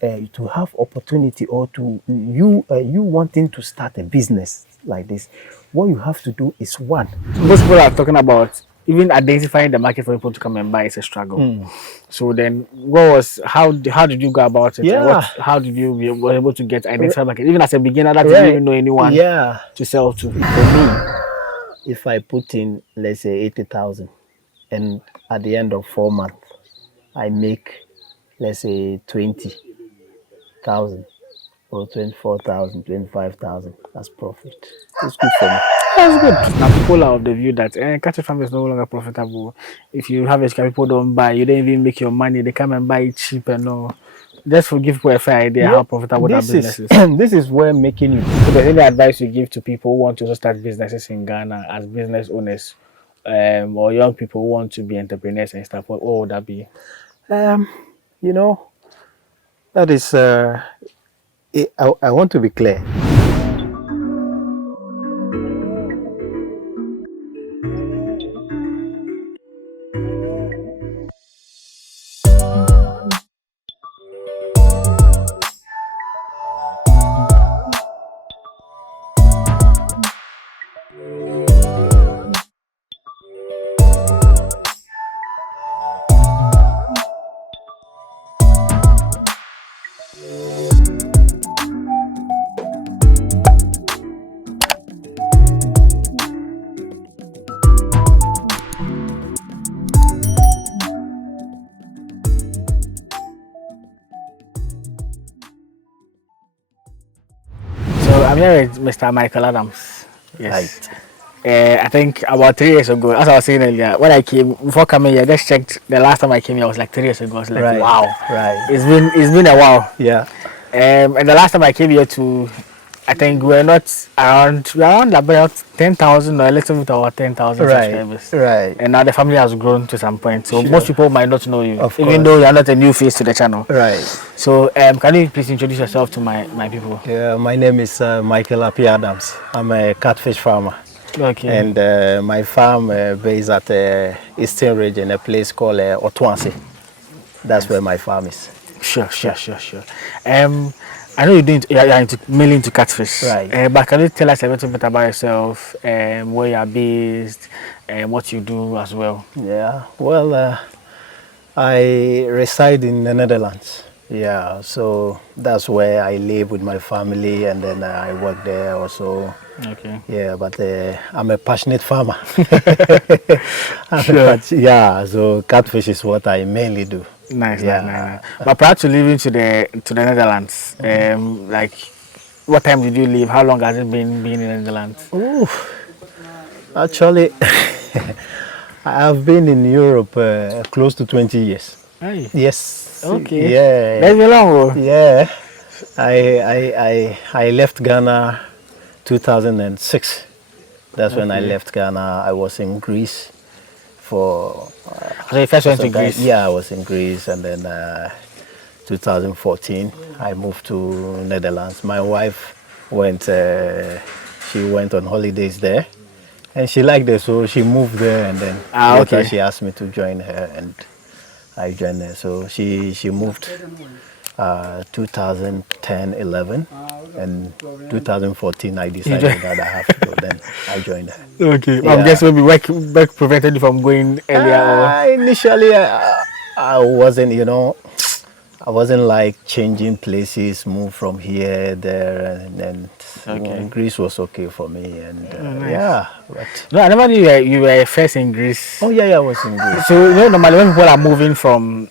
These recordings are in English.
to have opportunity or to you wanting to start a business like this, what you have to do is one. Most people are talking about even identifying the market for people to come and buy is a struggle. Mm. So then, what was how did you go about it, and Yeah, how did you were able to get identify market even as a beginner that you didn't right. even know anyone Yeah, to sell to? for me, if I put in, let's say, 80,000, and at the end of 4 months, I make, let's say, 20,000 or 24,000, 25,000. That's profit. It's good for me. That's good. Now people are of the view that cattle farm is no longer profitable. If you have a scam, people don't buy. You don't even make your money. They come and buy it cheap and all. Just to give people a fair idea Yeah, how profitable that this business is is. this is where making it. So there's any advice you give to people who want to also start businesses in Ghana as business owners, or young people who want to be entrepreneurs and stuff? What would that be? Um, you know, that is. I want to be clear. So I'm here with Mr. Michael Adams. Yes. Right, I think about 3 years ago, as I was saying earlier, when I came before coming here, I just checked the last time I came here. I was like 3 years ago. I was like, right, wow, right. it's been a while. Yeah, And the last time I came here to, I think we were not around about 10,000 or a little bit over 10,000 right, subscribers. right. And now the family has grown to some point. So most Sure, people might not know you, of even though course. you're not a new face to the channel. Right. So can you please introduce yourself to my people? Yeah, my name is Michael Adams. I'm a catfish farmer, Okay. and my farm based at Eastern Region, a place called Otwansi. That's where Nice. my farm is. Sure, sure, Yeah. sure, sure. I know you're into mainly into catfish, Right. but can you tell us a little bit about yourself, where you are based, and what you do as well? Yeah. Well, I reside in the Netherlands. Yeah. So that's where I live with my family, and then I work there also. Okay. Yeah, but I'm a passionate farmer. Sure. Yeah, so catfish is what I mainly do. Nice, nice, nice, Yeah. nice. But prior to leaving to the Netherlands, like, what time did you leave? How long has it been being in the Netherlands? Ooh, actually, I have been in Europe close to 20 years. Hey, Yes, okay. yeah, That's a long road. yeah. I left Ghana 2006. That's when I Okay. left Ghana. I was in Greece for So you first went to some time. Greece. Yeah, I was in Greece, and then 2014 I moved to Netherlands. My wife went. She went on holidays there, and she liked it, so she moved there. And then Ah, later okay. she asked me to join her, and I joined her. So she moved 2010, 11, and 2014 I decided that I have to go. Then I joined her. Okay. I'm Yeah. guessing maybe work prevented you from going earlier, or Initially, I wasn't, I wasn't like changing places, move from here, there, and then okay. Greece was okay for me. And Oh, nice. yeah, but No, I never knew you were first in Greece. oh yeah, I was in Greece. So normally when people are moving from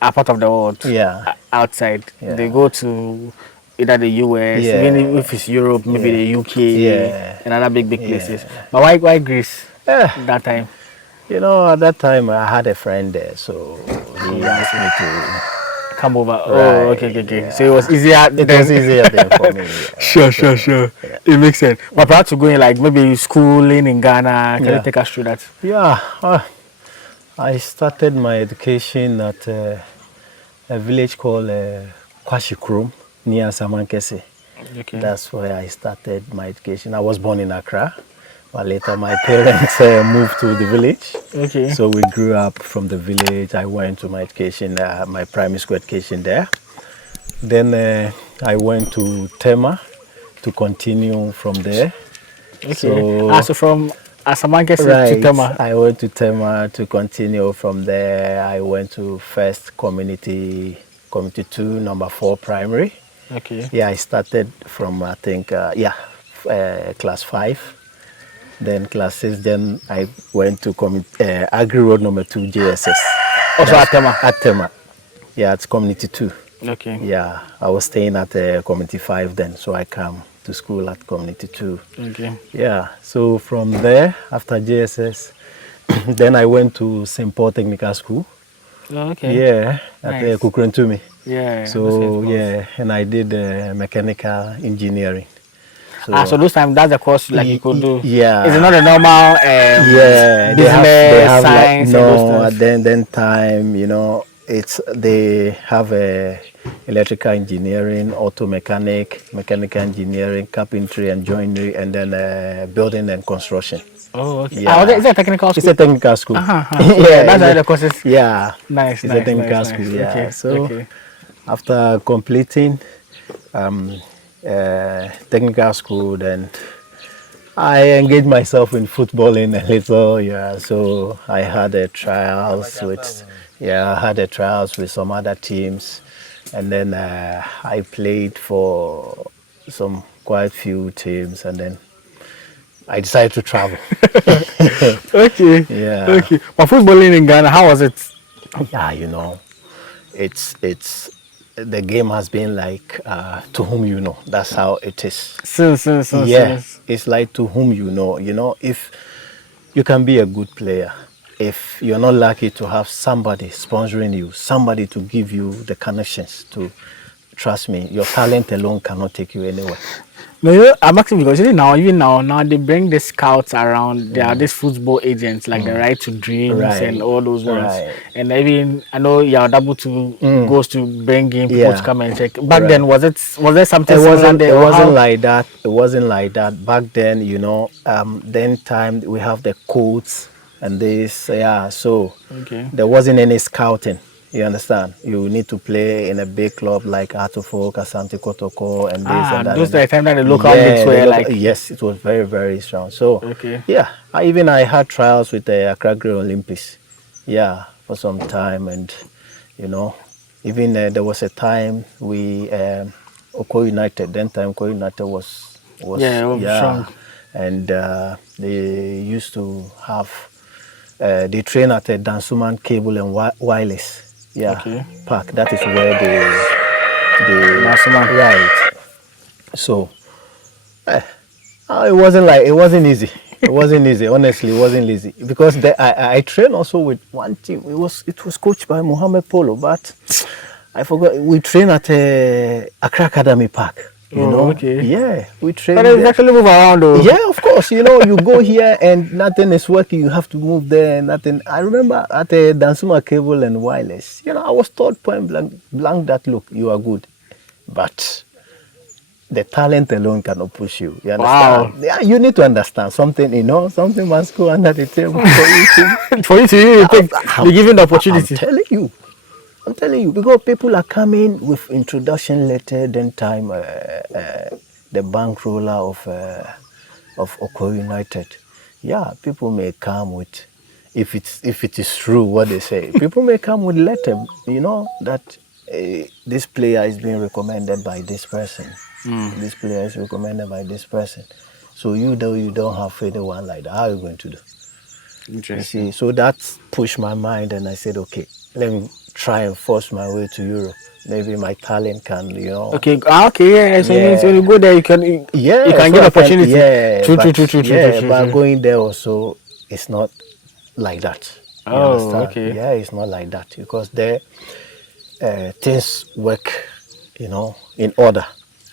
a part of the world Yeah, outside, they yeah, go to either the US, even if yeah, it's Europe, maybe yeah, the UK, yeah, and other big places. yeah. But why Greece Yeah, that time? at that time I had a friend there, so he Oh, asked okay. me to. Come over. Oh, okay, Right, okay, okay. So it yeah. was easier It was then. easier then for me. Yeah, Sure, sure, so sure. yeah. It makes sense. But perhaps to going like maybe schooling in Ghana, can you Yeah. take us through that? Yeah, I started my education at a village called Kwashikrum near Samankese. Okay. That's where I started my education. I was born in Accra, but later my parents moved to the village. Okay. So we grew up from the village. I went to my education, my primary school education there. Then I went to Tema to continue from there. Okay. So So from Asamankese to right, Tema. I went to Tema to continue from there. I went to first community 2, number 4 primary. Okay. Yeah, I started from I think class 5. Then class 6, then I went to Agri Road number 2 JSS. Also That's at Tema. at Tema. Yeah, it's community 2. Okay. Yeah, I was staying at community 5 then, so I come to school at community 2. Okay. Yeah, so from there, after JSS, then I went to St. Paul Technical School. Oh, okay. Yeah, at Nice. Kukrentumi. Yeah. That's it. So yeah, and I did mechanical engineering. So those times that's the course like you could do. Yeah, Is it not a normal yeah, they business, have like science, and those no things? then time, it's they have a electrical engineering, auto mechanic, mechanical engineering, carpentry and joinery, and then building and construction. Oh, okay. Yeah, Is it a technical it's school? a technical school. So yeah, that's how it's the courses. yeah, Nice, it's a nice, nice, technical nice. school. Yeah, Okay, so okay. after completing technical school, then I engaged myself in footballing a little, yeah. So I had a trials with some other teams, and then I played for some quite few teams, and then I decided to travel. Okay, Yeah, okay. But footballing in Ghana, how was it? yeah, it's the game has been like to whom you know. That's how it is. Yeah, Since. it's like to whom you know. If you can be a good player, if you're not lucky to have somebody sponsoring you, somebody to give you the connections to, trust me, your talent alone cannot take you anywhere. No, I'm asking because even now they bring the scouts around. There are these football agents like the Right to Dreams and Right, all those ones. right. And even I know you're double to goes to bring in people to Yeah, come and check. Back then, right. was there something It similar wasn't. there It or wasn't how? like that. It wasn't like that back then. Then time we have the codes and this. Yeah, so Okay. there wasn't any scouting. You understand? You need to play in a big club like Atufo, Asante Kotoko, and this and that Those and are the that. time that the local leagues Yeah, were like yes, it was very very strong. So, okay. yeah, I had trials with the Accra Grey Olympics. Yeah, for some time, and you know, even there was a time we Oko United. Then time Oko United was Yeah, it was yeah, strong. and they used to have they train at a Dansuman Cable and Wireless. Yeah, Okay. park. That is where they That's man. right. So it wasn't easy. It wasn't easy. Honestly, it wasn't easy because I trained also with one team. It was coached by Mohammed Polo, but I forgot. We train at Accra Academy Park. Oh, okay. Yeah, we But train it's there. actually move around though. Yeah, of course. You go here and nothing is working. You have to move there. Nothing. I remember at a Dansuma Cable and Wireless. I was told point blank that look, you are good, but the talent alone cannot push you. You Wow. understand? Yeah, you need to understand something. Something must go under the table for you to. For you to even think, be given the I'm opportunity. telling you. I'm telling you, because people are coming with introduction letter, then time the bankroller of Oko United. Yeah, people may come with, if it is true what they say, people may come with letter, that this player is being recommended by this person. This player is recommended by this person. So you don't have anyone like that. How are you going to do? You see, Interesting. so that pushed my mind, and I said, okay, let me try and force my way to Europe. Maybe my talent can. Okay, okay, yeah. So it means when Yeah, you go there, you yeah. can So get I can, opportunity. yeah, True, true, true, but true, true, true, yeah, true, but true. going there also, it's not like that. You Oh, understand? okay. Yeah, it's not like that because there, things work, in order.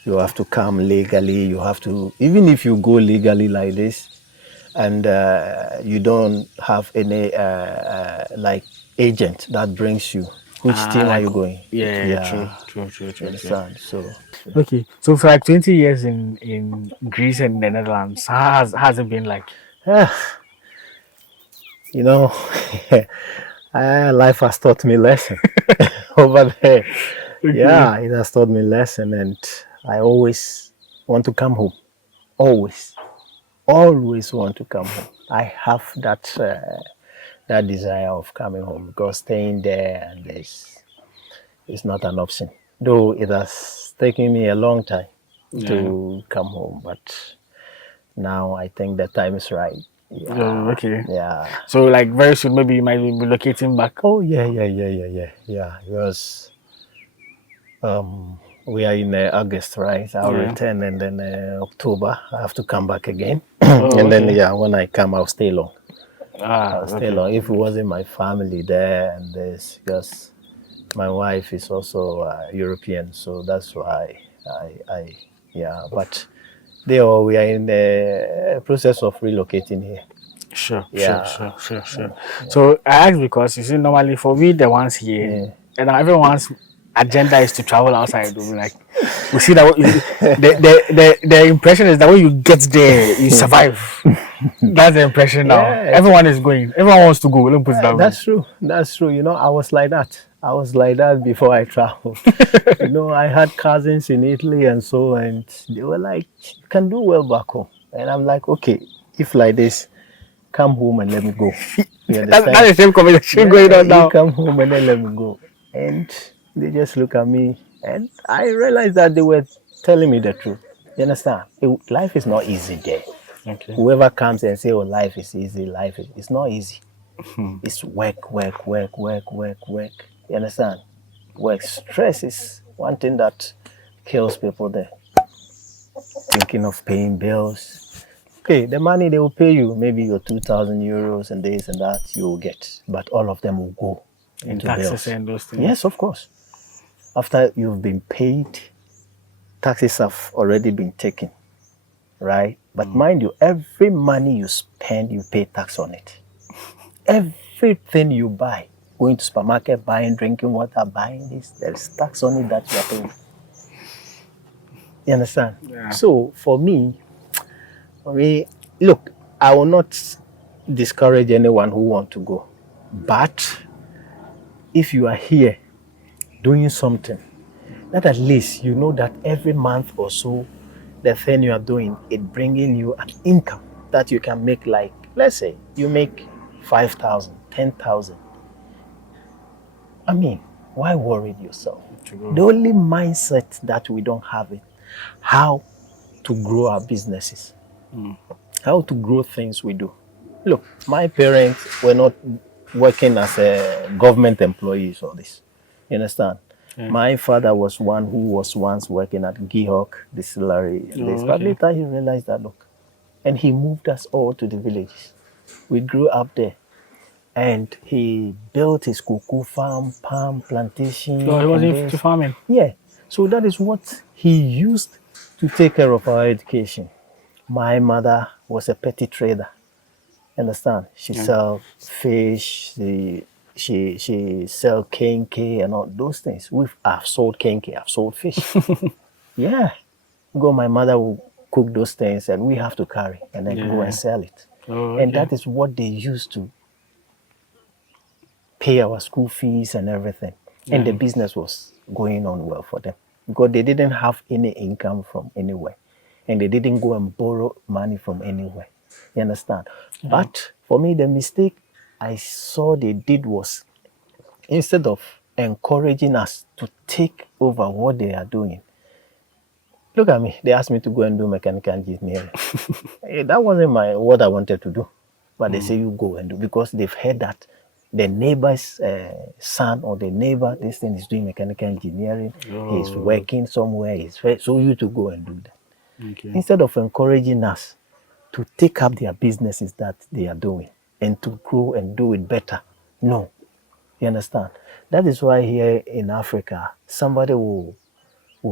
You have to come legally. You have to, even if you go legally like this, and you don't have any like agent that brings you. Which team are Like you going? yeah, true, Yeah, true, true, you true, true. understand. So Okay, so for like 20 years in Greece and the Netherlands, how has it been like? you know, life has taught me lesson over there. Okay. Yeah, it has taught me lesson, and I always want to come home. Always, always want to come home. I have that desire of coming home because staying there and this is not an option. Though it has taken me a long time Yeah. to come home, but now I think the time is right. Yeah, Oh, okay. yeah. So like very soon, maybe you might be relocating back. Oh yeah, yeah, yeah, yeah, yeah, yeah. Because we are in August, right? I'll Yeah. return, and then October I have to come back again. Oh, And then okay. yeah, when I come, I'll stay long. Ah, I'll stay okay. long. If it wasn't my family there and this, because my wife is also European, so that's why I yeah. But we are in the process of relocating here. Sure, sure, Yeah, sure, sure, sure. So I ask because you see, normally for we the ones here, yeah. and everyone's agenda is to travel outside. We'll be like, we see that the impression is that when you get there, you survive. That's the impression now. Yeah, Everyone is going. Everyone wants to go. Let me put it that way. that's true. That's true. You know, I was like that. I was like that before I traveled. You know, I had cousins in Italy and so, and they were like, "You can do well back home." And I'm like, "Okay, if like this, come home and let me go." You That's understand? the same conversation going Yeah, on you now. come home and then let me go. And they just look at me, and I realized that they were telling me the truth. You understand? Life is not easy there. Okay. Whoever comes and say, "Oh, life is easy," it's not easy. It's work, work, work, work, work, work. You understand? Work. Stress is one thing that kills people there. Thinking of paying bills. Okay, the money they will pay you, maybe your 2,000 euros and this and that you will get, but all of them will go In into taxes bills. and those Yes, things. of course. After you've been paid, taxes have already been taken, right? But mind you, every money you spend, you pay tax on it. Everything you buy, going to supermarket, buying drinking water, buying this, there's tax on it that you are paying. You understand? Yeah. So for me, look, I will not discourage anyone who want to go. But if you are here doing something, that at least you know that every month or so, the thing you are doing, it bringing you an income that you can make. Like, let's say you make 5,000, 10,000. I mean, why worry yourself? To go. The only mindset that we don't have it, how to grow our businesses, how to grow things we do. Look, my parents were not working as a government employees or this. You understand? Yeah. My father was one who was once working at Gihok distillery and this, Oh, but okay. later he realized that look, and he moved us all to the villages. We grew up there, and he built his cocoa farm, palm So plantation, he was and into this. farming. Yeah, so that is what he used to take care of our education. My mother was a petty trader. Understand? She Yeah. sell fish. She sell kenke and all those things. I've sold kenke. I've sold fish. Yeah, go. My mother will cook those things, and we have to carry and then go and Yeah. sell it. Oh, And okay. that is what they used to pay our school fees and everything. And the Yeah. business was going on well for them because they didn't have any income from anywhere. And they didn't go and borrow money from anywhere. You understand? Yeah. But for me, the mistake I saw they did was instead of encouraging us to take over what they are doing, look at me, they asked me to go and do mechanical engineering. That wasn't my what I wanted to do. But they say you go and do because they've heard that the neighbor's son or the neighbor, this thing is doing mechanical engineering. He's Oh, working somewhere. So you to go and do that. okay. Instead of encouraging us to take up their businesses that they are doing and to grow and do it better. No, you understand? That is why here in Africa, somebody will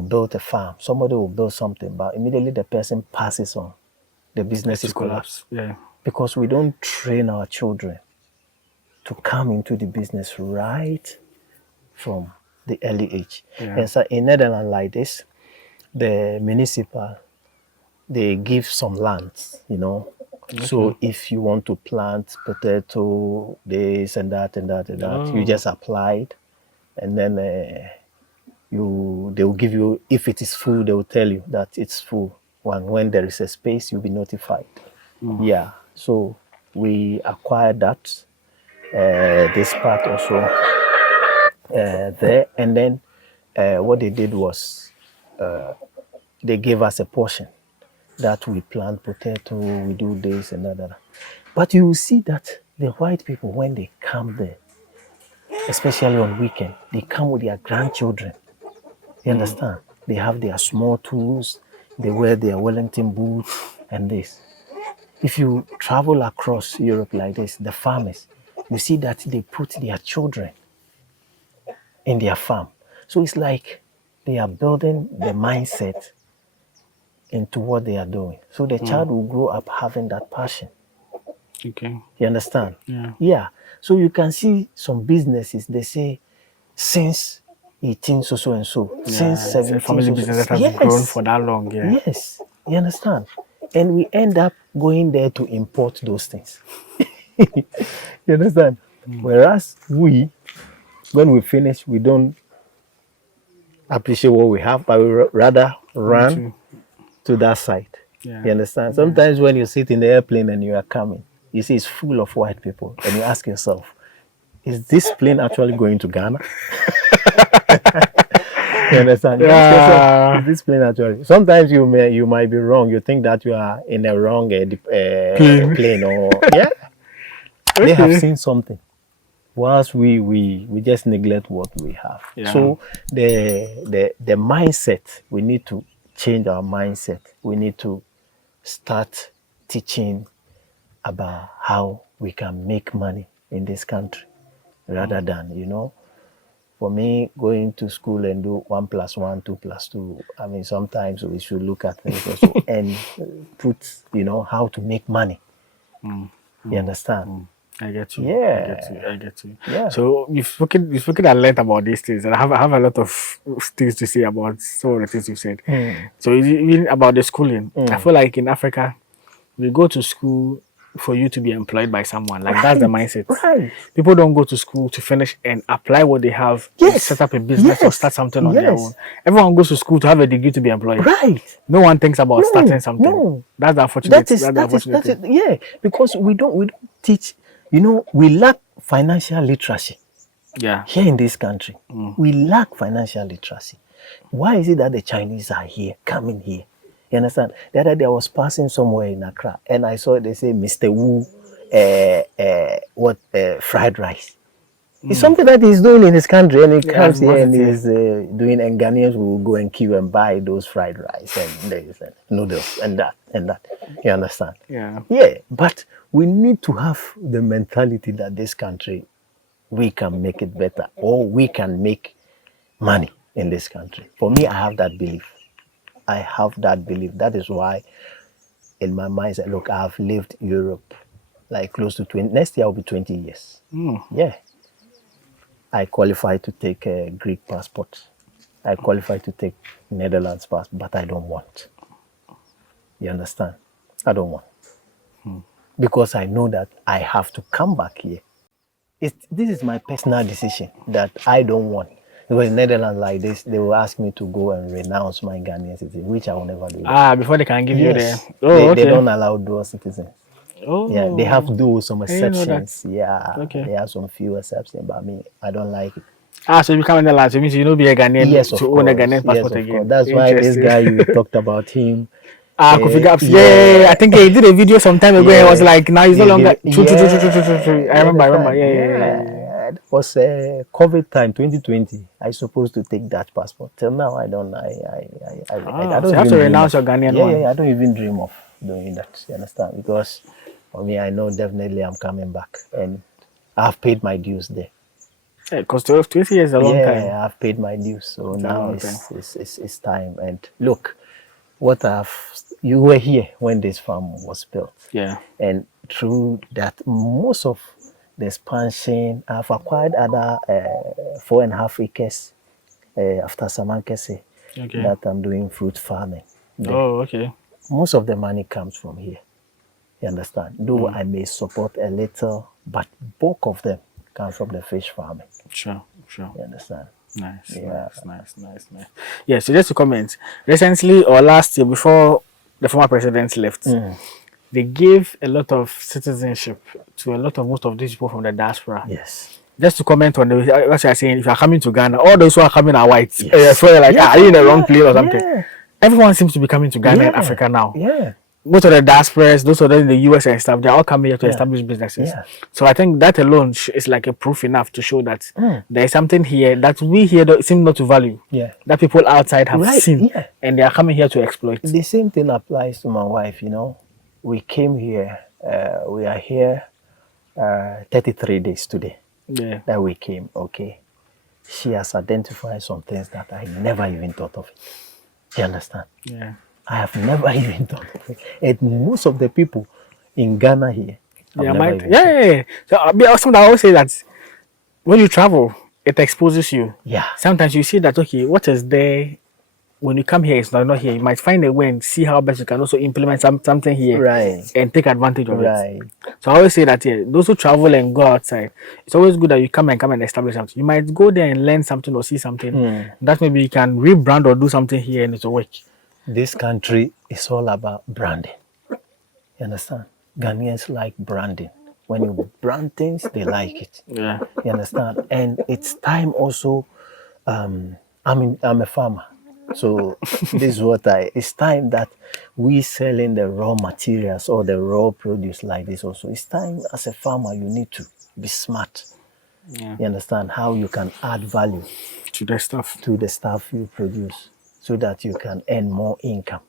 build a farm, somebody will build something, but immediately the person passes on, the business It's is a collapsed collapse. Yeah. because we don't train our children to come into the business right from the early age. Yeah. And so in Netherlands like this, the municipal, they give some lands, you know. Okay. So if you want to plant potato, this and that and that and that, you Oh, just apply it, and then they will give you, if it is full, they will tell you that it's full. When there is a space, you'll be notified. Yeah. So we acquired that, this part also there. And then what they did was they gave us a portion that we plant potato, we do this and that. But you will see that the white people, when they come there, especially on weekend, they come with their grandchildren. You understand? They have their small tools, they wear their Wellington boots and this. If you travel across Europe like this, the farmers, you see that they put their children in their farm. So it's like they are building the mindset into what they are doing. So the child will grow up having that passion. Okay. You understand? Yeah. Yeah. So you can see some businesses, they say, since 18 so and so, since Yeah. It's a 17 family so. business that has grown Yes. for that long. Yeah. Yes. You understand? And we end up going there to import those things. You understand? Whereas we, when we finish, we don't appreciate what we have, but we rather Want run to. to that side. Yeah. You understand? Sometimes when you sit in the airplane and you are coming, you see it's full of white people, and you ask yourself, is this plane actually going to Ghana? You understand? You ask yourself, Yeah. is this plane actually? Sometimes you might be wrong. You think that you are in a wrong Plane. plane, or yeah, they have Okay. seen something. Whilst we just neglect what we have. Yeah. So the mindset, we need to change our mindset. We need to start teaching about how we can make money in this country, rather than, for me, going to school and do 1+1, 2+2. I mean, sometimes we should look at things also and put, how to make money. You understand? I get you. I get you. Yeah. I get you. Yeah. So you've spoken a lot about these things, and I have a lot of things to say about some of the things you said. So even about the schooling, I feel like in Africa, we go to school for you to be employed by someone. Like that's the Right. mindset. Right. People don't go to school to finish and apply what they have and set Yes. up a business or Yes. start something on their own. Yes. Everyone goes to school to have a degree to be employed. Right. No one thinks about starting No. something. No. That's the unfortunate. That is That's the that is unfortunate that is thing. yeah. Because we don't teach. We lack financial literacy Yeah. here in this country. We lack financial literacy. Why is it that the Chinese are here, coming here? You understand? The other day I was passing somewhere in Accra and I saw they say Mr. Wu, fried rice. It's something that he's doing in his country, and he Yeah, as comes here much and as he's doing, and Ghanaians will go and queue and buy those fried rice and this and noodles and that and that. You understand? yeah. Yeah, but we need to have the mentality that this country, we can make it better, or we can make money in this country. For me, I have that belief. I have that belief. That is why in my mind, I said, look, I've lived Europe like close to 20, next year will be 20 years. Yeah. I qualified to take a Greek passport. I qualified to take Netherlands passport, but I don't want. You understand? I don't want. Because I know that I have to come back here. This is my personal decision that I don't want. Because in Netherlands like this, they will ask me to go and renounce my Ghanaian citizenship, which I will never do that. Before they can give you the. Yes, Oh, they okay. don't allow dual citizens. Yeah, they have Oh, do some I didn't know that. exceptions. Yeah, Okay. there are some few exceptions, but me, I don't like it. So you become in the land. So it means you don't be a Yes, Ghanaian of to own a course. Ghanaian Yes, passport of course. again. That's why this Interesting. guy you talked about him. Kofi Gaps. Yeah. I Yeah, think he did a video some time ago. And it was yeah. like, now he's no He's longer. giving. True, true, true, true, true, true, true, Yeah, true. I you remember. I remember. understand? Yeah, yeah, yeah, yeah, yeah. Yeah, that was COVID time, 2020. I supposed to take that passport. Till now, I don't. I So don't you have even to dream renounce of. your Ghanaian Yeah, one. I don't even dream of doing that. You understand? Because for me, I know definitely I'm coming back, and I've paid my dues there. Because 20 years is a long time. Yeah, I've paid my dues, so It's a now long time. it's time. And look, you were here when this farm was built, Yeah. and through that, most of the expansion, I've acquired other 4.5 acres after Samankese Okay. that I'm doing fruit farming there. Oh, okay. Most of the money comes from here. You understand? Though I may support a little, but bulk of them come from the fish farming. Sure, sure. You understand? Nice, Yeah. nice, nice, nice, nice. Yeah, so just to comment, recently or last year before the former president left, they gave a lot of citizenship to a lot of most of these people from the diaspora. Yes. Just to comment on what you're saying, if you're coming to Ghana, all those who are coming are white. Yes. So you're like, Yes. are you in Oh, the wrong yeah. place or something? Yeah. Everyone seems to be coming to Ghana and Yeah. Africa now. Yeah. Most of the diasporas, those of them in the US and stuff, they're all coming here to Yeah. establish businesses. Yeah. So I think that alone is like a proof enough to show that there is something here that we here seem not to value. Yeah. That people outside have Right. seen, Yeah. and they are coming here to exploit. The same thing applies to my wife. We came here. We are here 33 days today Yeah, that we came. Okay. She has identified some things that I never even thought of. You understand? yeah, I have never even thought of it. And most of the people in Ghana here have yeah, never even yeah, thought. yeah, yeah. So something I always say that when you travel, it exposes you. Yeah. Sometimes you see that okay, what is there when you come here, it's not here. You might find a way and see how best you can also implement something here Right. and take advantage of it. Right. So I always say that yeah, those who travel and go outside, it's always good that you come and establish something. You might go there and learn something or see something that maybe you can rebrand or do something here and it'll work. This country is all about branding. You understand? Ghanaians like branding. When you brand things, they like it. Yeah. You understand? And it's time also. I'm a farmer, so this is what it's time that we selling the raw materials or the raw produce like this also. It's time as a farmer you need to be smart. Yeah. You understand how you can add value To the stuff. to the stuff you produce so that you can earn more income.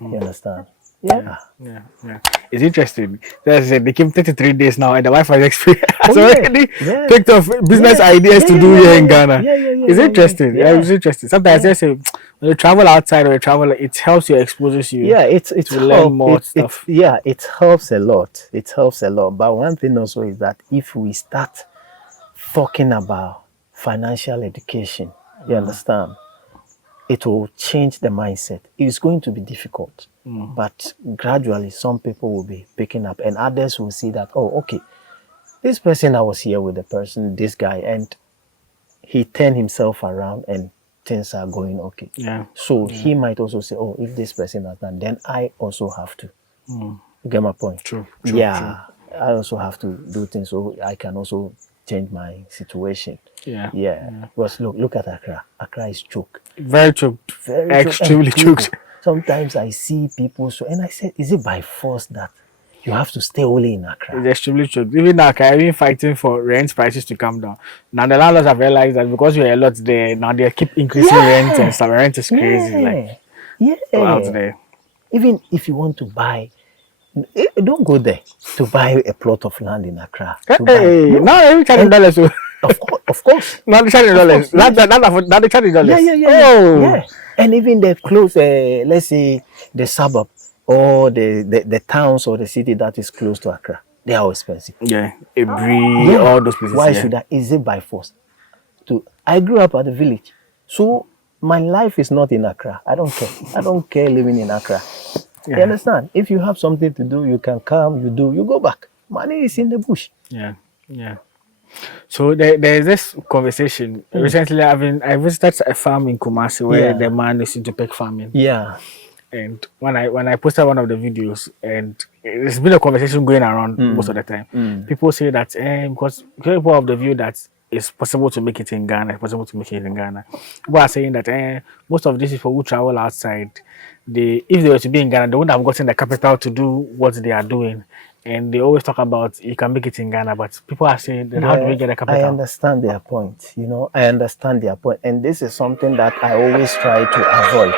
You understand? Yeah. Yeah, yeah. It's interesting. That's it. They came 33 days now, and the wife has experience has Oh, yeah. already Yeah. picked up business Yeah. ideas Yeah, to yeah, do yeah, here yeah, in yeah. Ghana. Yeah, yeah, yeah, It's yeah, interesting. yeah. Yeah, it's interesting. Sometimes I say when you travel outside or you travel, it helps you, exposes you. Yeah, it's to learn more stuff. it helps a lot. It helps a lot. But one thing also is that if we start talking about financial education, you understand, it will change the mindset. It's going to be difficult, but gradually some people will be picking up, and others will see that, oh, okay, this person, I was here with the person, this guy, and he turned himself around and things are going okay. Yeah. So he might also say, oh, if this person has done, then I also have to. You get my point? True. Yeah. I also have to do things so I can also change my situation. Yeah. Yeah. Because look at Accra. Accra is choked. Very choked. Very Extremely choked. And choked. people, sometimes I see people and I said, is it by force that you have to stay only in Accra? It's extremely choked. Even now, I've been fighting for rent prices to come down. Now the landlords have realized that because you're a lot there, now they keep increasing rent and stuff. Rent is crazy. Like out Yeah. there. Even if you want to buy, don't go there to buy a plot of land in Accra. To buy. Hey, No. now every charging dollars. So. Of course. Not the charging dollars. course, Not the charging dollars. Yeah. Oh. Yeah. And even the close, let's say the suburb or the towns or the city that is close to Accra, they are expensive. Yeah. Every all those places. Why yeah. should I? Is it by force? I grew up at the village, so my life is not in Accra. I don't care. I don't care living in Accra. You understand? If you have something to do, you can come. You do. You go back. Money is in the bush. Yeah. So there's this conversation. Recently, I visited a farm in Kumasi where the man is into pig farming. Yeah. And when I posted one of the videos, and it's been a conversation going around most of the time. People say that because people have the view that it's possible to make it in Ghana. It's possible to make it in Ghana. People are saying that most of these people who travel outside, if they were to be in Ghana, they wouldn't have gotten the capital to do what they are doing. And they always talk about you can make it in Ghana, but people are saying then how do we get the capital? I understand their point. I understand their point, and this is something that I always try to avoid.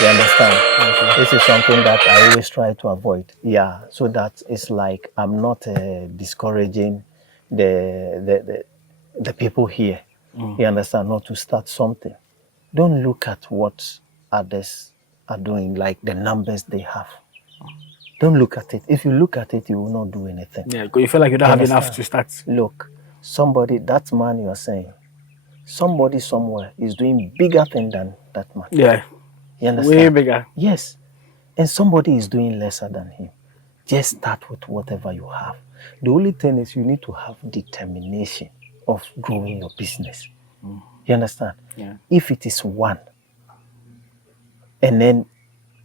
You understand? Okay. This is something that I always try to avoid. Yeah, so that it's like I'm not discouraging the people here. You understand? Not to start something. Don't look at what others are doing, like the numbers they have. Don't look at it. If you look at it, you will not do anything. Yeah, because you feel like you don't have enough to start. Look, that man you are saying, somebody somewhere is doing bigger thing than that man. Yeah. You understand? Way bigger. Yes. And somebody is doing lesser than him. Just start with whatever you have. The only thing is you need to have determination of growing your business. You understand? Yeah. If it is one, and then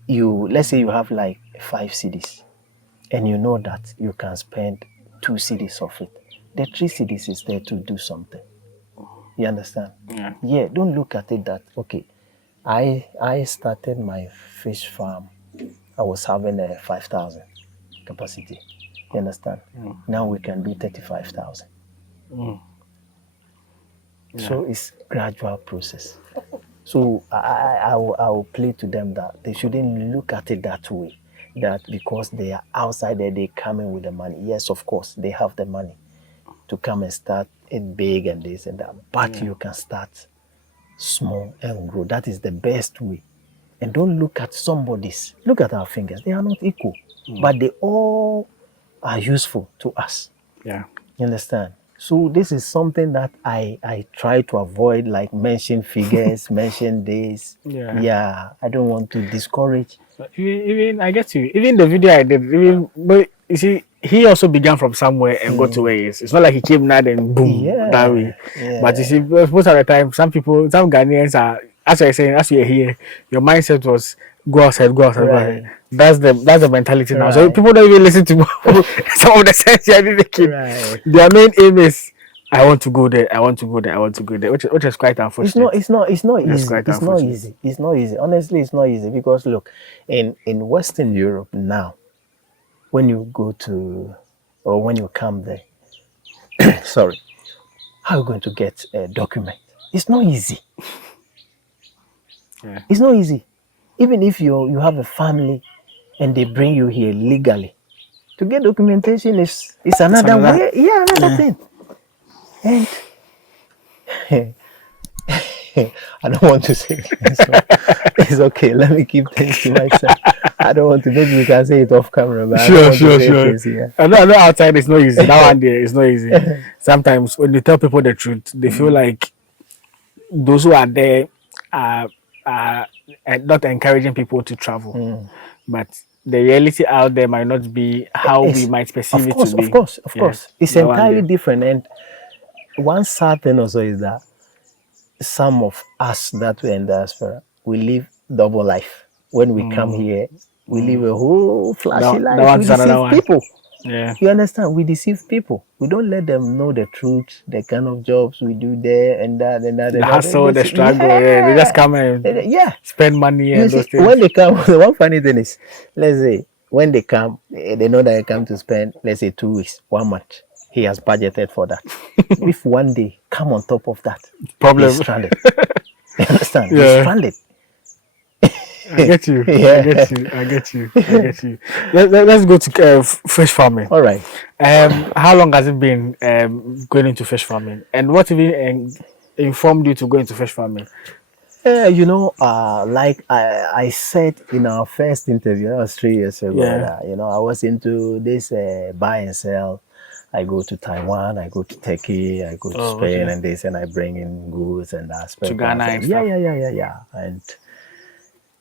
let's say you have like 5 CDs, and you know that you can spend 2 CDs of it, the 3 CDs is there to do something. You understand? Yeah. Yeah, don't look at it that, okay, I started my fish farm, I was having a 5,000 capacity. You understand? Now we can do 35,000. Mm. Yeah. So it's gradual process. So I will play to them that they shouldn't look at it that way. That because they are outside there, they come in with the money. Yes, of course, they have the money to come and start it big and this and that. But Yeah. you can start small and grow. That is the best way. And don't look at somebody's. Look at our fingers. They are not equal, but they all are useful to us. Yeah. You understand? So this is something that I try to avoid, like mention figures, mention days. Yeah. Yeah, I don't want to discourage. But even I get you. Even the video I did, even but you see, he also began from somewhere and got to where he is. It's not like he came now and boom that way. Yeah, But you yeah, see, most of the time, some people, some Ghanaians are, as you're saying, as you're here, your mindset was go outside, go outside, go outside. right, That's the mentality now. So right, people don't even listen to some of the sense you're making. right. Their main aim is, I want to go there, I want to go there, I want to go there, which is quite It's not. unfortunate. It's not. It's not Which is easy. quite It's not unfortunate. easy. It's not easy. Honestly, it's not easy because look, in Western Europe now, when you go to or when you come there, sorry, how are you going to get a document? It's not easy. Yeah. It's not easy. Even if you have a family and they bring you here legally, to get documentation is It's another another. way. Yeah, another Yeah. thing. And I don't want to say it, so it's okay. Let me keep things to myself. I don't want to. Maybe we can say it off camera, but I don't Sure, want to sure, say sure. things here. I know outside it's not easy. That one there is not easy. Sometimes when you tell people the truth, they feel like those who are there are, are not encouraging people to travel. But the reality out there might not be how we It's, might perceive it to of be. course, of Yeah, course. It's that one entirely there. different. And one sad thing also is that some of us that were in diaspora, we live double life. When we come here, we live a whole flashy That life. one We is another deceive one. people. Yeah. You understand? We deceive people. We don't let them know the truth, the kind of jobs we do there and that and that The and that. hustle, the struggle, yeah. They just Yeah. come and Yeah. spend money You and those see, things. when they come, one funny thing is, let's say, when they come, they know that they come to spend, let's say, 2 weeks, 1 month. He has budgeted for that. If one day come on top of that, he's Problem. stranded. You understand? He's Yeah. stranded. I get you. I get Yeah. you. I get you. I get you. Let's go to fish farming. All right. How long has it been going into fish farming, and what even informed you to go into fish farming? Like I said in our first interview, that was 3 years ago, Yeah. that, I was into this buy and sell. I go to Taiwan, I go to Turkey, I go to Oh, Spain okay. and this, and I bring in goods and To spare Ghana parts. and And yeah, stuff. yeah, yeah, yeah, yeah.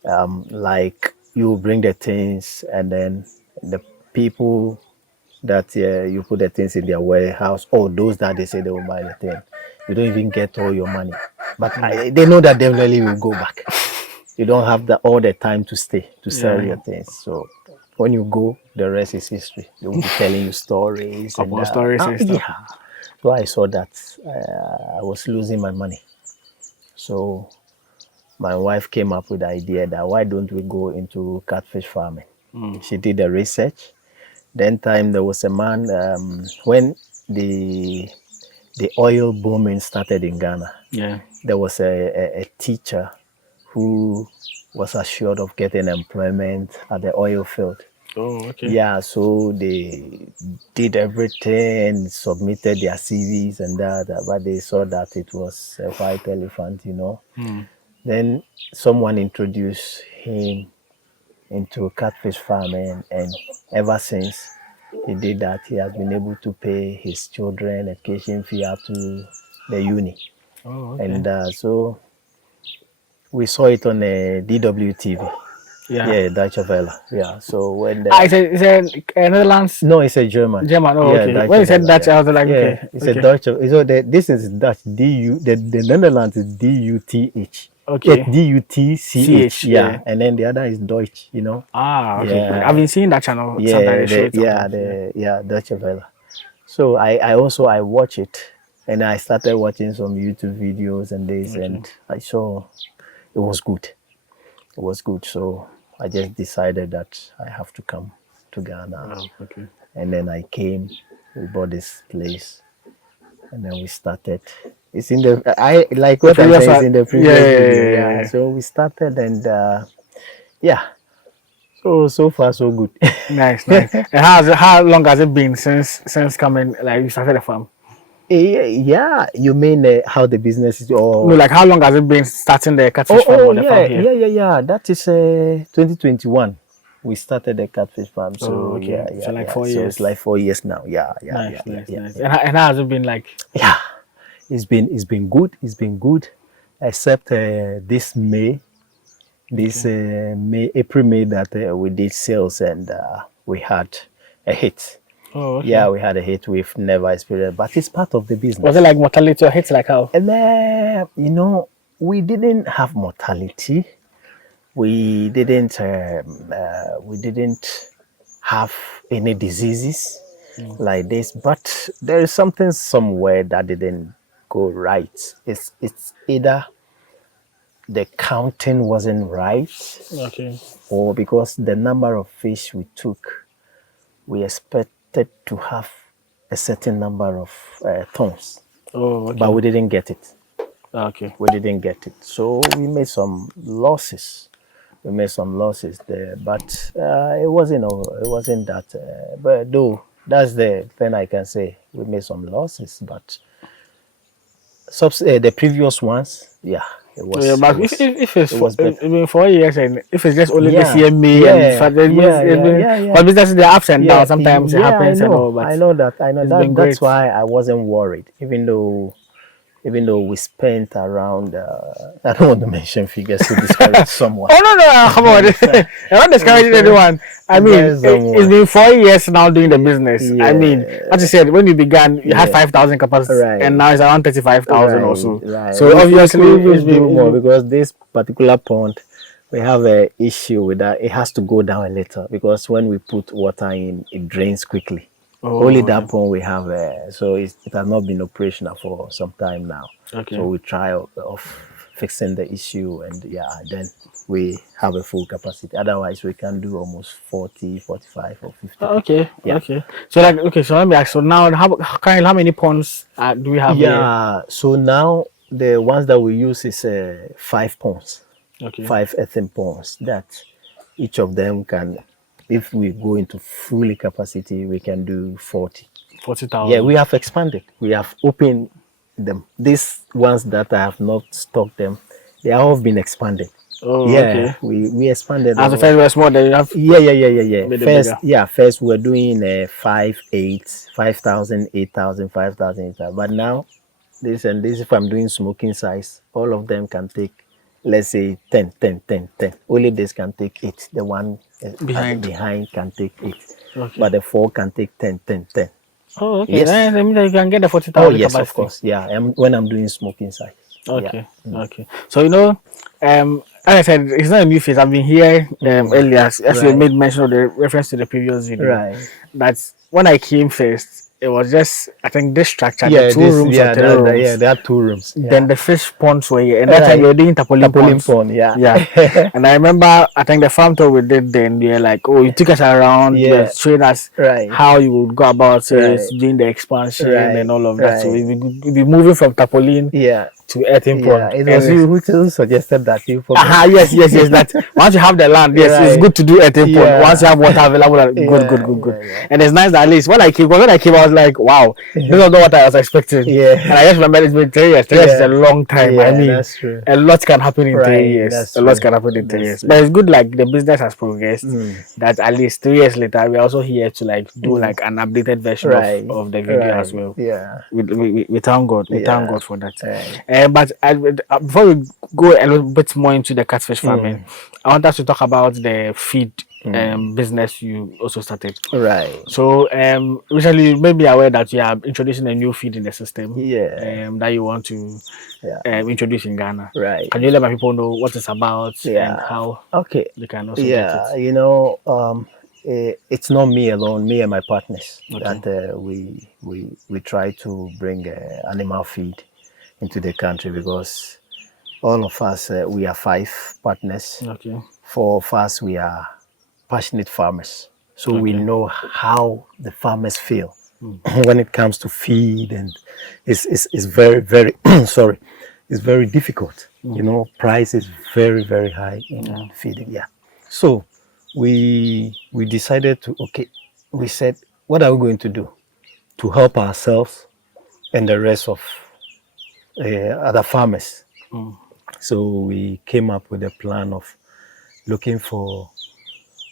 And like you bring the things, and then the people that you put the things in their warehouse, or those that they say they will buy the thing, you don't even get all your money. But they know that definitely will go back. You don't have all the time to stay to sell Yeah. your things. So when you go, the rest is history. They will be telling you stories and Upon stories and stuff. yeah. So I saw that I was losing my money. So my wife came up with the idea that why don't we go into catfish farming? She did the research. Then time there was a man when the the oil booming started in Ghana. Yeah. There was a teacher who was assured of getting employment at the oil field. Oh, okay. Yeah, so they did everything, submitted their CVs and that, but they saw that it was a white elephant. Then someone introduced him into catfish farming, and ever since he did that, he has been able to pay his children education fee up to the uni. Oh, okay. And so we saw it on a DWTV. Yeah. Yeah, Deutsche Welle. Yeah. So when Ah, the it's a Netherlands no, it's a German. German. Oh, Yeah, okay. Deutsche When you said Welle. Dutch, Yeah, I was like, yeah, okay, it's a okay, Deutsche. So this is Dutch. The Netherlands is Duth. It's okay. Duth. CH. Yeah, Yeah. and then the other is Deutsch. Ah, okay. Okay. I've Yeah, been seeing that channel. Sometimes yeah, they show it sometimes. Yeah. Deutsche Welle. So I also I watch it, and I started watching some YouTube videos and this, Okay. and I saw it was good. It was good. So I just decided that I have to come to Ghana, Oh, okay. and then I came. We bought this place, and then we started. It's in the I like The what I'm previous saying. It's one. in the Yeah, previous yeah, video. yeah, Yeah. yeah. So we started, and yeah. So far so good. Nice, nice. And how long has it been since coming? Like you started the farm? Yeah, you mean how the business is? No, Or like how long has it been starting the catfish farm or the farm yeah, here? yeah, yeah, yeah. That is 2021. We started the catfish farm. Oh, So okay. yeah, So yeah, like yeah. four So it's years. like 4 years now. Yeah, yeah, Nice, yeah, yeah, nice, yeah, nice. yeah. And how has it been like? Yeah, it's been good. It's been good, except this May, Okay. April, May that we did sales and we had a hit. Oh, okay. Yeah, we had a hit we've never experienced, but it's part of the Was it business. like mortality or hits like how? And we didn't have mortality. We didn't have any diseases like this, but there is something somewhere that didn't go right. It's either the counting wasn't right, Okay. or because the number of fish we took, we expected to have a certain number of tons, Oh, but okay. we didn't get it. Okay. We didn't get it, so we made some losses. We made some losses there, but it wasn't that. But though that's the thing I can say, we made some losses, but the previous ones, yeah, it Yeah, was it but was if it's it for was I better. mean 4 years and if it's just only this Yeah, year May and it's yeah, it means yeah, it's yeah, been yeah, yeah, because businesses there are ups and yeah, downs. Sometimes it yeah. I happens and know, all, but I know that, I know it's that. been That's great. why I wasn't worried, even though we spent around. I don't want to mention figures to discourage someone. Oh no, no, come You on! understand? I'm not We discouraging spent anyone. I to mean, discourage it's someone. been 4 years now doing the business. I mean, as you Yeah, said, when you began, you had yeah. 5,000 capacity, and Right, now it's around 35,000 or right, so. right. So We obviously, could even do more because this particular pond, we have a issue with that. It has to go down a little because when we put water in, it drains quickly. Only oh, okay, that pond we have, so it has not been operational for some time now. So okay. we try of fixing the issue, and yeah, then we have a full capacity. Otherwise, we can do almost 40, 45, or 50 people. Okay, Yeah. okay. So like, okay, so let me ask. So now, how many ponds do we have here? Yeah. So now the ones that we use is 5 ponds, Okay, 5 earthen ponds. That each of them can, if we go into fully capacity, we can do 40. Yeah, 40,000. we have expanded. We have opened them. These ones that I have not stocked them, they have all been expanded. Oh, Yeah, okay. we expanded As the them. first was small, then you have Yeah, yeah, yeah, yeah, yeah. made it First, bigger. yeah, first we're doing 5,000, 8,000, 5,000, 8,000. But now, this, if I'm doing smoking size, all of them can take, let's say, 10, 10, 10, 10. Only this can take 8. The one Behind. behind can take 8. Okay. But the 4 can take 10, 10, 10. Oh, okay. Yes. Then I mean that you can get the Oh, 40,000 yes, of capacity. course. Yeah, when I'm doing smoking size. Yeah. Okay. Okay. So as I said, it's not a new phase. I've been here earlier, as you Right. made mention of the reference to the previous video. Right. That when I came first, it was just I think this structure, the Yeah, two this, rooms or yeah, three yeah, rooms. there are 2 rooms. Then Yeah. the fish ponds were here, and that time we Right. were doing tarpaulin Tarpaulin ponds. pond, yeah. Yeah, and I remember I think the farm tour we did then. You're like, oh, you took us around. You're Yeah. showing us Right. how you would go about it, Right. doing the expansion Right. and all of that. So Right. we'll be moving from tarpaulin Yeah. to earthen Yeah. pond, It and was you who suggested that. You forgot. yes, yes, yes. That once you have the land, yes, it's Right. good to do earthen pond. Once you Yeah. have water available, good, good, Yeah. good, good. Yeah. Yeah. And it's nice that at least when I came, I was like, wow, this was not what I was expecting. And I Yeah. just remember it's been 3 years. 3 years is a Yeah. long time. I Yeah. mean, That's true. a lot can happen in 3 years. Right. That's A lot true. can happen in three That's years. true. But it's good, like the business has progressed. Mm. That at least 3 years later, we're also here to like do like an updated version Right. of the video as Right. well. Yeah. We thank God. We thank Yeah. God for that. Right. But before we go a little bit more into the catfish farming, I want us to talk about the feed business you also started. Right. So recently, you may be aware that you are introducing a new feed in the system Yeah. that you want to Yeah. introduce in Ghana. Right. Can you let my people know what it's about and Yeah. how Okay. they can also get it? Yeah. It's not me alone. Me and my partners Okay. that we try to bring animal feed into the country because all of us we are 5 partners. Okay. 4 of us we are passionate farmers, so we Okay. know how the farmers feel when it comes to feed, and it's very very sorry, it's very difficult. Price is very very high in Yeah. feeding. Yeah, so we decided to we said, what are we going to do to help ourselves and the rest of other farmers? So we came up with a plan of looking for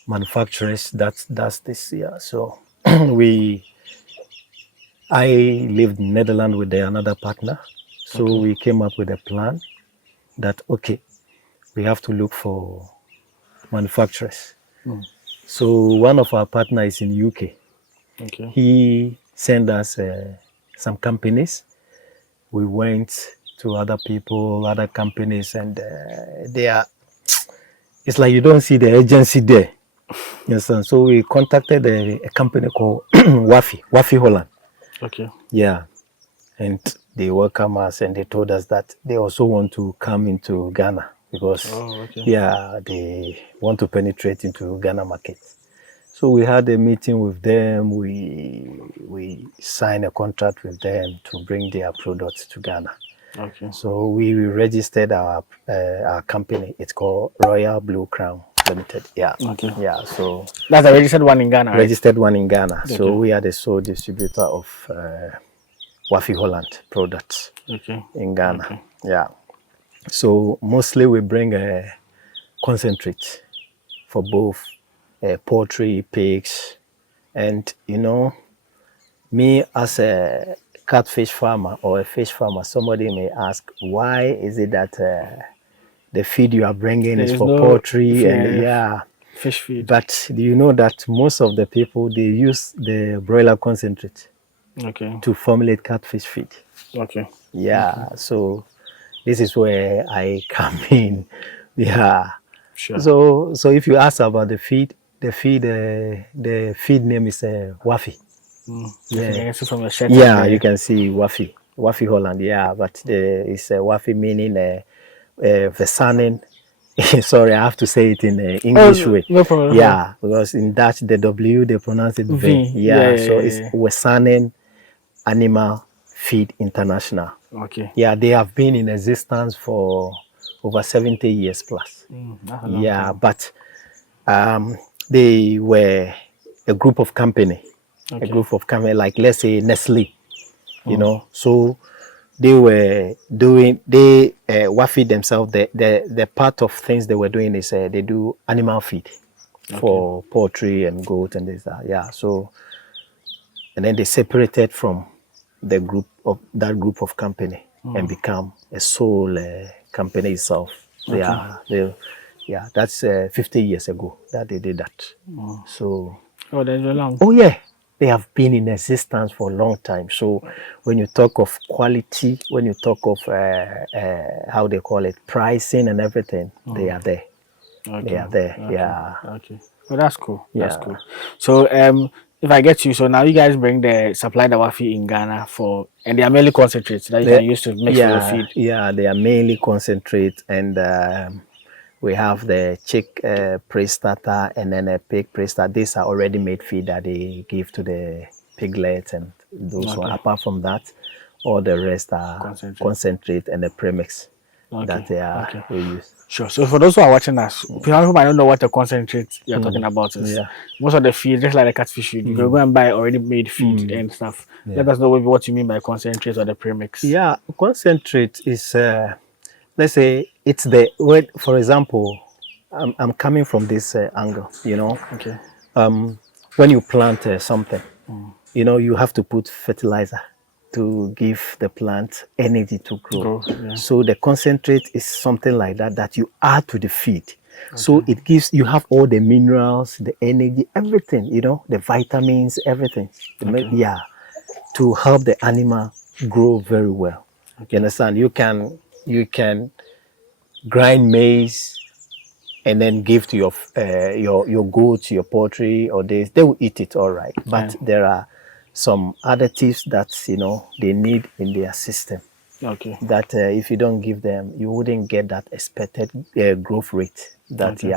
manufacturers that does this. Yeah, so we I lived in Netherlands with another partner, so Okay. we came up with a plan that we have to look for manufacturers. So one of our partners is in UK. Okay. He sent us some companies. We went to other people, other companies, and they are. It's like you don't see the agency there. Yes, and so we contacted a company called Wafi Holland. Okay. Yeah, and they welcome us and they told us that they also want to come into Ghana because, Oh, okay. yeah, they want to penetrate into Ghana market. So we had a meeting with them. We signed a contract with them to bring their products to Ghana. Okay. So we registered our company. It's called Royal Blue Crown Limited. Yeah, Okay. yeah. So That's a registered one in Ghana, right? registered one in Ghana. Okay. So we are the sole distributor of Wafi Holland products Okay. in Ghana. Okay. Yeah. So mostly we bring a concentrate for both poultry, pigs, and me as a catfish farmer or a fish farmer, somebody may ask, why is it that the feed you are bringing There is is for no poultry? And yeah, fish feed. but do you know that most of the people, they use the broiler concentrate Okay. to formulate catfish feed? Okay. Yeah, so this is where I come in. Yeah. Sure. So if you ask about the feed name is Wafi. Yeah. Yeah. I can see from your shirt. Yeah, you can see Wafi Holland. Yeah, but it's Wafi meaning Versanen. Sorry, I have to say it in English Oh, way. no problem. Yeah, because in Dutch the W they pronounce it V. V. Yeah, Yeah. so it's Versanen Animal Feed International. Okay. Yeah, they have been in existence for over 70 years plus. That's a long Yeah, time. but they were a group of company, like let's say Nestle, So they were doing Wafi themselves. The part of things they were doing is they do animal feed for poultry and goat and this that. Yeah, so and then they separated from that group of company and become a sole company itself. Yeah, that's 50 years ago that they did that. So, Oh, there's a long. oh yeah, they have been in existence for a long time. So when you talk of quality, when you talk of how they call it, pricing and everything, they are there. Okay. They are there. Okay. Yeah. Okay. Well, that's cool. That's Yeah. cool. So, if I get you, so now you guys bring the supply the wafi in Ghana and they are mainly concentrates that you can use to mix for your feed. Yeah, they are mainly concentrate, and we have the chick pre-starter and then a pig pre-starter. These are already made feed that they give to the piglets and those one. Apart from that, all the rest are concentrate and the premix that we use. Sure. So for those who are watching us, people who might not know what a concentrate you're talking about is, most of the feed, just like the catfish feed, you can go and buy already made feed and stuff. Let us know what you mean by concentrate or the premix. Yeah, concentrate is, let's say, it's for example, I'm coming from this angle, Okay. when you plant something, you have to put fertilizer to give the plant energy to grow. Go. Yeah. So the concentrate is something like that you add to the feed. So it gives you have all the minerals, the energy, everything, the vitamins, everything. Yeah, to help the animal grow very well. You understand? You can grind maize and then give to your goats, your poultry, or they will eat it all right. But there are some additives that they need in their system. Okay. That if you don't give them, you wouldn't get that expected growth rate.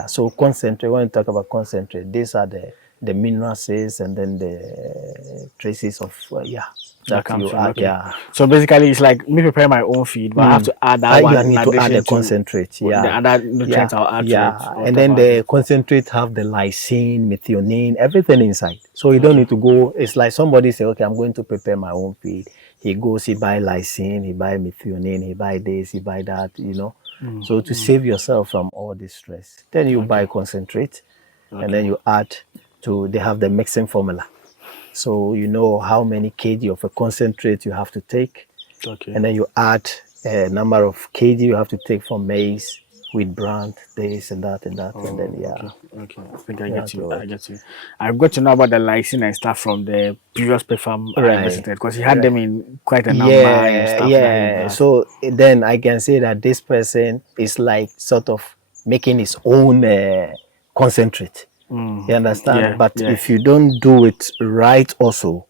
So concentrate. When you talk about concentrate, these are the minerals and then the traces of That that comes you from. add. Okay. Yeah, So basically, it's like me prepare my own feed, but I have to add that one you in need to add the addition to concentrate. the Yeah, other nutrients I'll add to it. and then the concentrate have the lysine, methionine, everything inside. So you don't need to go. It's like somebody say, okay, I'm going to prepare my own feed. He goes, he buy lysine, he buy methionine, he buy this, he buy that. So to save yourself from all this stress, then you buy concentrate, and then you add to. They have the mixing formula. So you know how many kg of a concentrate you have to take, and then you add a number of kg you have to take from maize, wheat bran, this and that, and then Okay. I think I yeah, get you. do I it. get you. I've got to know about the lysine and stuff from the previous pig farm I Right, visited because he had them in quite a number and yeah, stuff that he yeah. does. So then I can say that this person is like sort of making his own concentrate. You understand? Yeah, But yeah. if you don't do it right, also,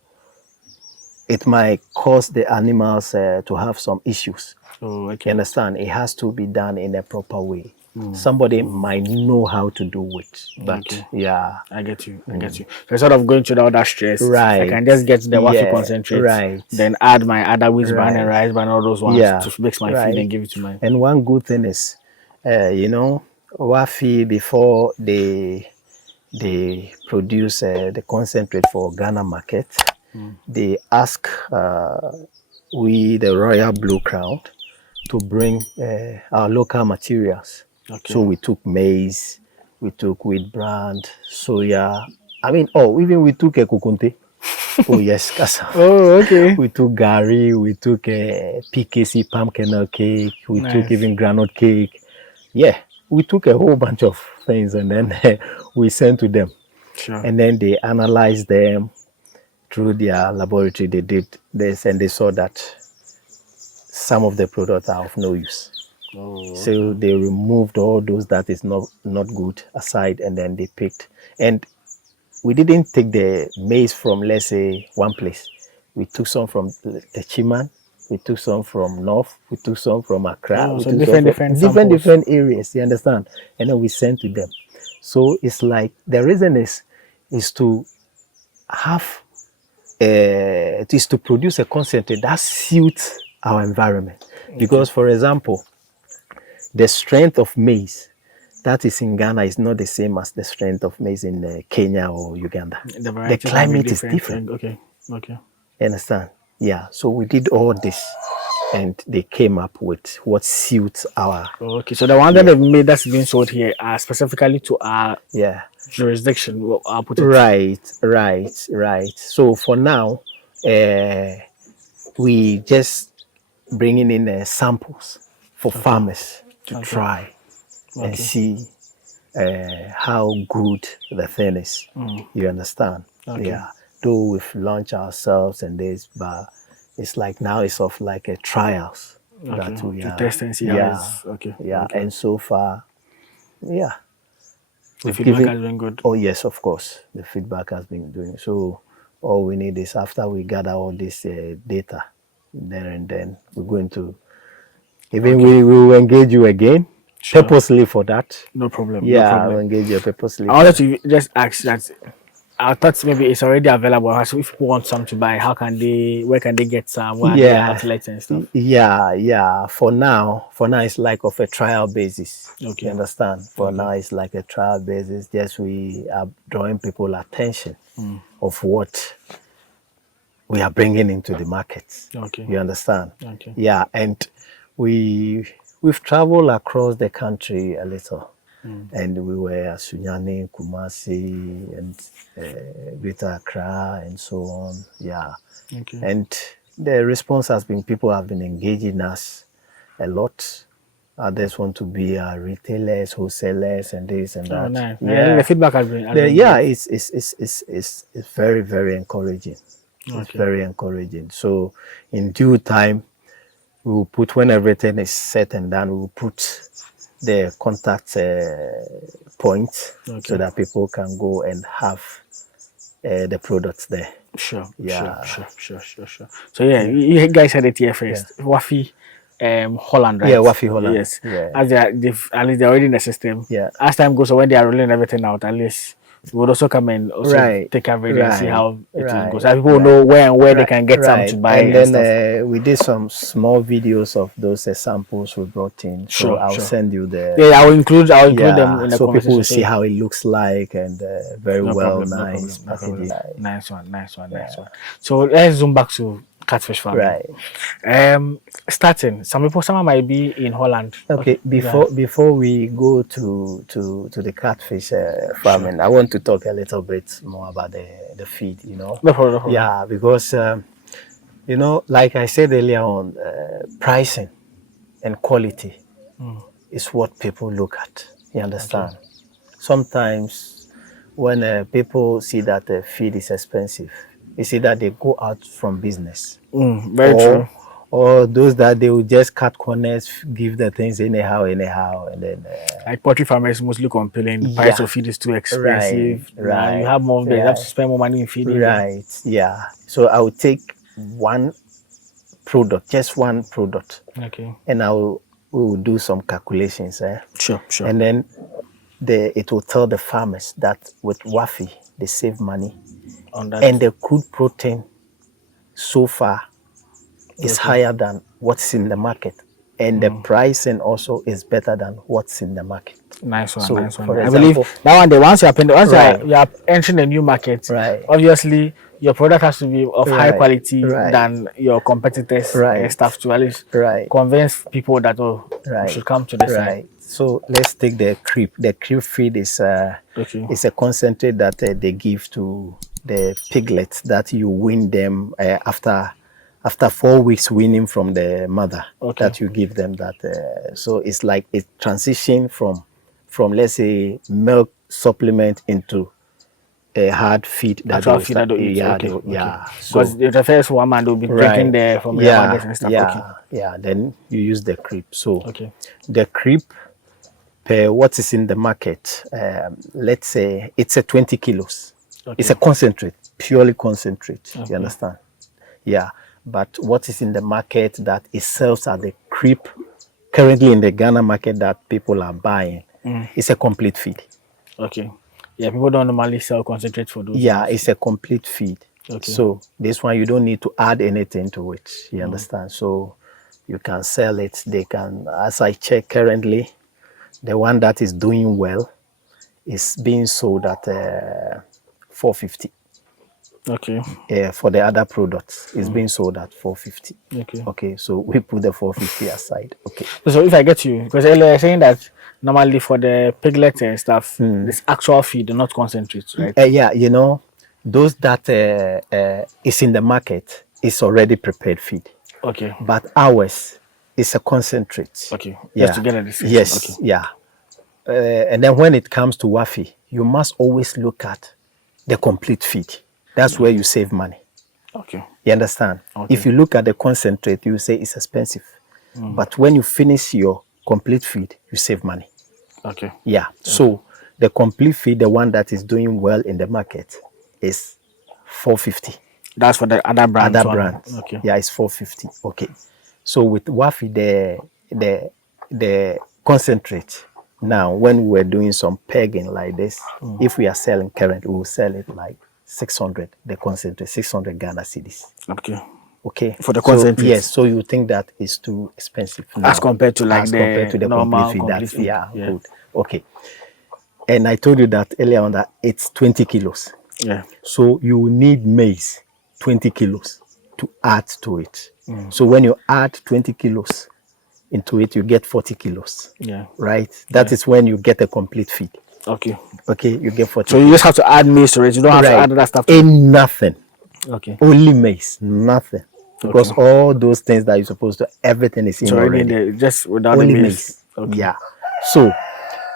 it might cause the animals to have some issues. Oh, You okay. understand? It has to be done in a proper way. Somebody might know how to do it, but yeah, I get you. I get you. So instead of going through all that stress, if I right, can just get the waffle yeah, concentrate, right, then add my other wheat bran and right, rice bran, all those ones yeah, to mix my feed right. and give it to my. And one good thing is, Wafi before they produce the concentrate for Ghana market, they ask we the Royal Blue Crown to bring our local materials. So we took maize, we took wheat bran, soya. Even we took a kokunte. Oh yes, cassava. Oh, okay. We took gari, we took PKC palm kernel cake, we took Nice. even granite cake. Yeah, we took a whole bunch of things and then we sent to them. Sure. And then they analyzed them through their laboratory. They did this and they saw that some of the products are of no use. Oh, So they removed all those that is not good aside, and then they picked. And we didn't take the maize from, let's say, one place. We took some from the Chiman, we took some from North, we took some from Accra, oh, we so took some different from different different samples. different areas. You understand? And then we sent to them. So it's like the reason is to have is to produce a concentrate that suits our environment. Because, for example, the strength of maize that is in Ghana is not the same as the strength of maize in Kenya or Uganda. The The varieties might be climate is different. different. Okay. Okay. You understand? Yeah. So we did all this, and they came up with what suits our Okay. So the one that they've made that's being sold here are specifically to our yeah. jurisdiction. Well, I'll put it. Right. So for now, we just bringing in samples for farmers to try and see how good the thing is. You understand? Yeah. Though we've launched ourselves and this, but it's like now it's of like a trials that we To are. test and see how Yeah. it's okay. Yeah. Okay. And so far, yeah, The we've feedback given. has been good. Oh yes, of course, the feedback has been doing so. All we need is after we gather all this data, then we're going to even we will engage you again Sure. purposely for that. No problem. No Yeah, we'll problem. engage you purposely I for wanted that. to just ask that. I thought maybe it's already available. So if people want some to buy, how can they? Where can they get some? Where are their Yeah, outlets and stuff? yeah. For now, it's like of a trial basis. You Okay. understand? For Okay. now, it's like a trial basis. Just we are drawing people attention of what we are bringing into the market. Okay. You understand? Okay. Yeah, and we've traveled across the country a little, and we were at Sunyani, Kumasi, and Greater Accra, and so on. Yeah, Okay. and the response has been people have been engaging us a lot. Others want to be retailers, wholesalers, and this and Oh, that. nice. Yeah, The feedback has been yeah, good. it's very, very encouraging. It's Okay. very encouraging. So in due time, we will put, when everything is set and done, we will put the contact point so Okay. that people can go and have the products there. Sure. Yeah. Sure. So yeah, you guys had it here first. Wafi, Holland, right? Yeah, Wafi Holland. Yes. Yeah. As they've at least they're already in the system. Yeah. As time goes on, when they are rolling everything out, at least we would also come and also Right. take coverage and see how it Right. goes. So people know where and where they can get some to buy And and then stuff. we did some small videos of those samples we brought in. So Sure, I'll sure. send you the. Yeah, I'll include them in the so people will conversation. see how it looks like and very No well, problem, nice problem. packaging. Nice one. So let's zoom back to catfish farming. Right. Starting. Some might be in Holland. Okay. Before we go to the catfish farming, Sure. I want to talk a little bit more about the feed. No problem. Yeah, because like I said earlier on, pricing and quality is what people look at. You understand? Okay. Sometimes when people see that the feed is expensive, you see that they go out from business. Very true. Or those that they will just cut corners, give the things anyhow, and then like poultry farmers mostly complaining the price of feed is too expensive. Right. You have more, you have to spend more money in feeding. Right. Yeah. So I will take one product, just one product. Okay. And we will do some calculations. Sure. And then it will tell the farmers that with Wafi they save money on that. And the crude protein so far is higher than what's in the market. And the pricing also is better than what's in the market. Nice one. For example, I believe that one, once you are entering a new market, obviously your product has to be of high quality than your competitors and stuff to at least convince people that you should come to this side. So let's take the creep. The creep feed is a concentrate that they give to the piglets that you wean them after 4 weeks weaning from the mother. That you give them that. So it's like a transition from let's say milk supplement into a hard feed that they eat. So because the first one man will be drinking there from the mothers and stuff. Then you use the creep. So the creep per what is in the market, let's say it's a 20 kilos. It's a concentrate, purely concentrate. You understand? Yeah. But what is in the market that it sells at the creep currently in the Ghana market that people are buying, it's a complete feed. Yeah, people don't normally sell concentrate for those. Yeah, it's a complete feed. So this one you don't need to add anything to it. You understand? So you can sell it. They can, as I check currently, the one that is doing well is being sold at 450. For the other products, it's being sold at 450. Okay. So we put the 450 aside. So if I get you, because earlier you're saying that normally for the piglets and stuff, this actual feed, not concentrate, right? Those that is in the market is already prepared feed. But ours is a concentrate. Just to get a difference. Yes. Yeah. And then when it comes to Wafi, you must always look at the complete feed. That's where you save money. You understand? If you look at the concentrate, you say it's expensive. But when you finish your complete feed, you save money. Yeah. So the complete feed, the one that is doing well in the market, is 450. That's for the other brands. Yeah, it's 450. So with Wafi, the concentrate, now when we were doing some pegging like this, if we are selling currently, we will sell it like 600, the concentrate, 600 Ghana cedis. For the concentrate. Yes, so you think that is too expensive now, as compared to the normal complete feed. Good. And I told you that earlier on that it's 20 kilos. So you need maize 20 kilos to add to it. So when you add 20 kilos into it, you get 40 kilos. Right? That is when you get a complete feed. You get 40. So you just have to add maize to it. You don't have to add other stuff. Nothing. Only maize. Nothing. because all those things that you're supposed to, everything is It's in already in already. there, just without the Only maize. maize. Okay. Yeah. So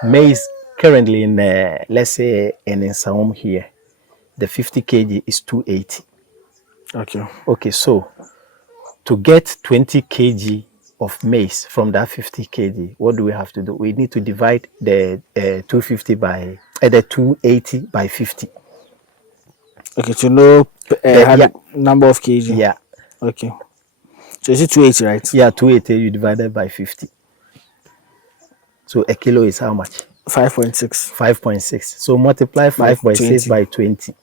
maize currently in let's say in Saum here, the 50 kg is 280. Okay. Okay, so to get 20 kg of maize from that 50 kg, what do we have to do? We need to divide the 250 by the 280 by 50. Okay, to know how Yeah, the number of kg. yeah, Okay. So is it 280, right? yeah. 280 you divided by 50. So a kilo is how much? 5.6. 5.6. So multiply By 5.6 20. by 20.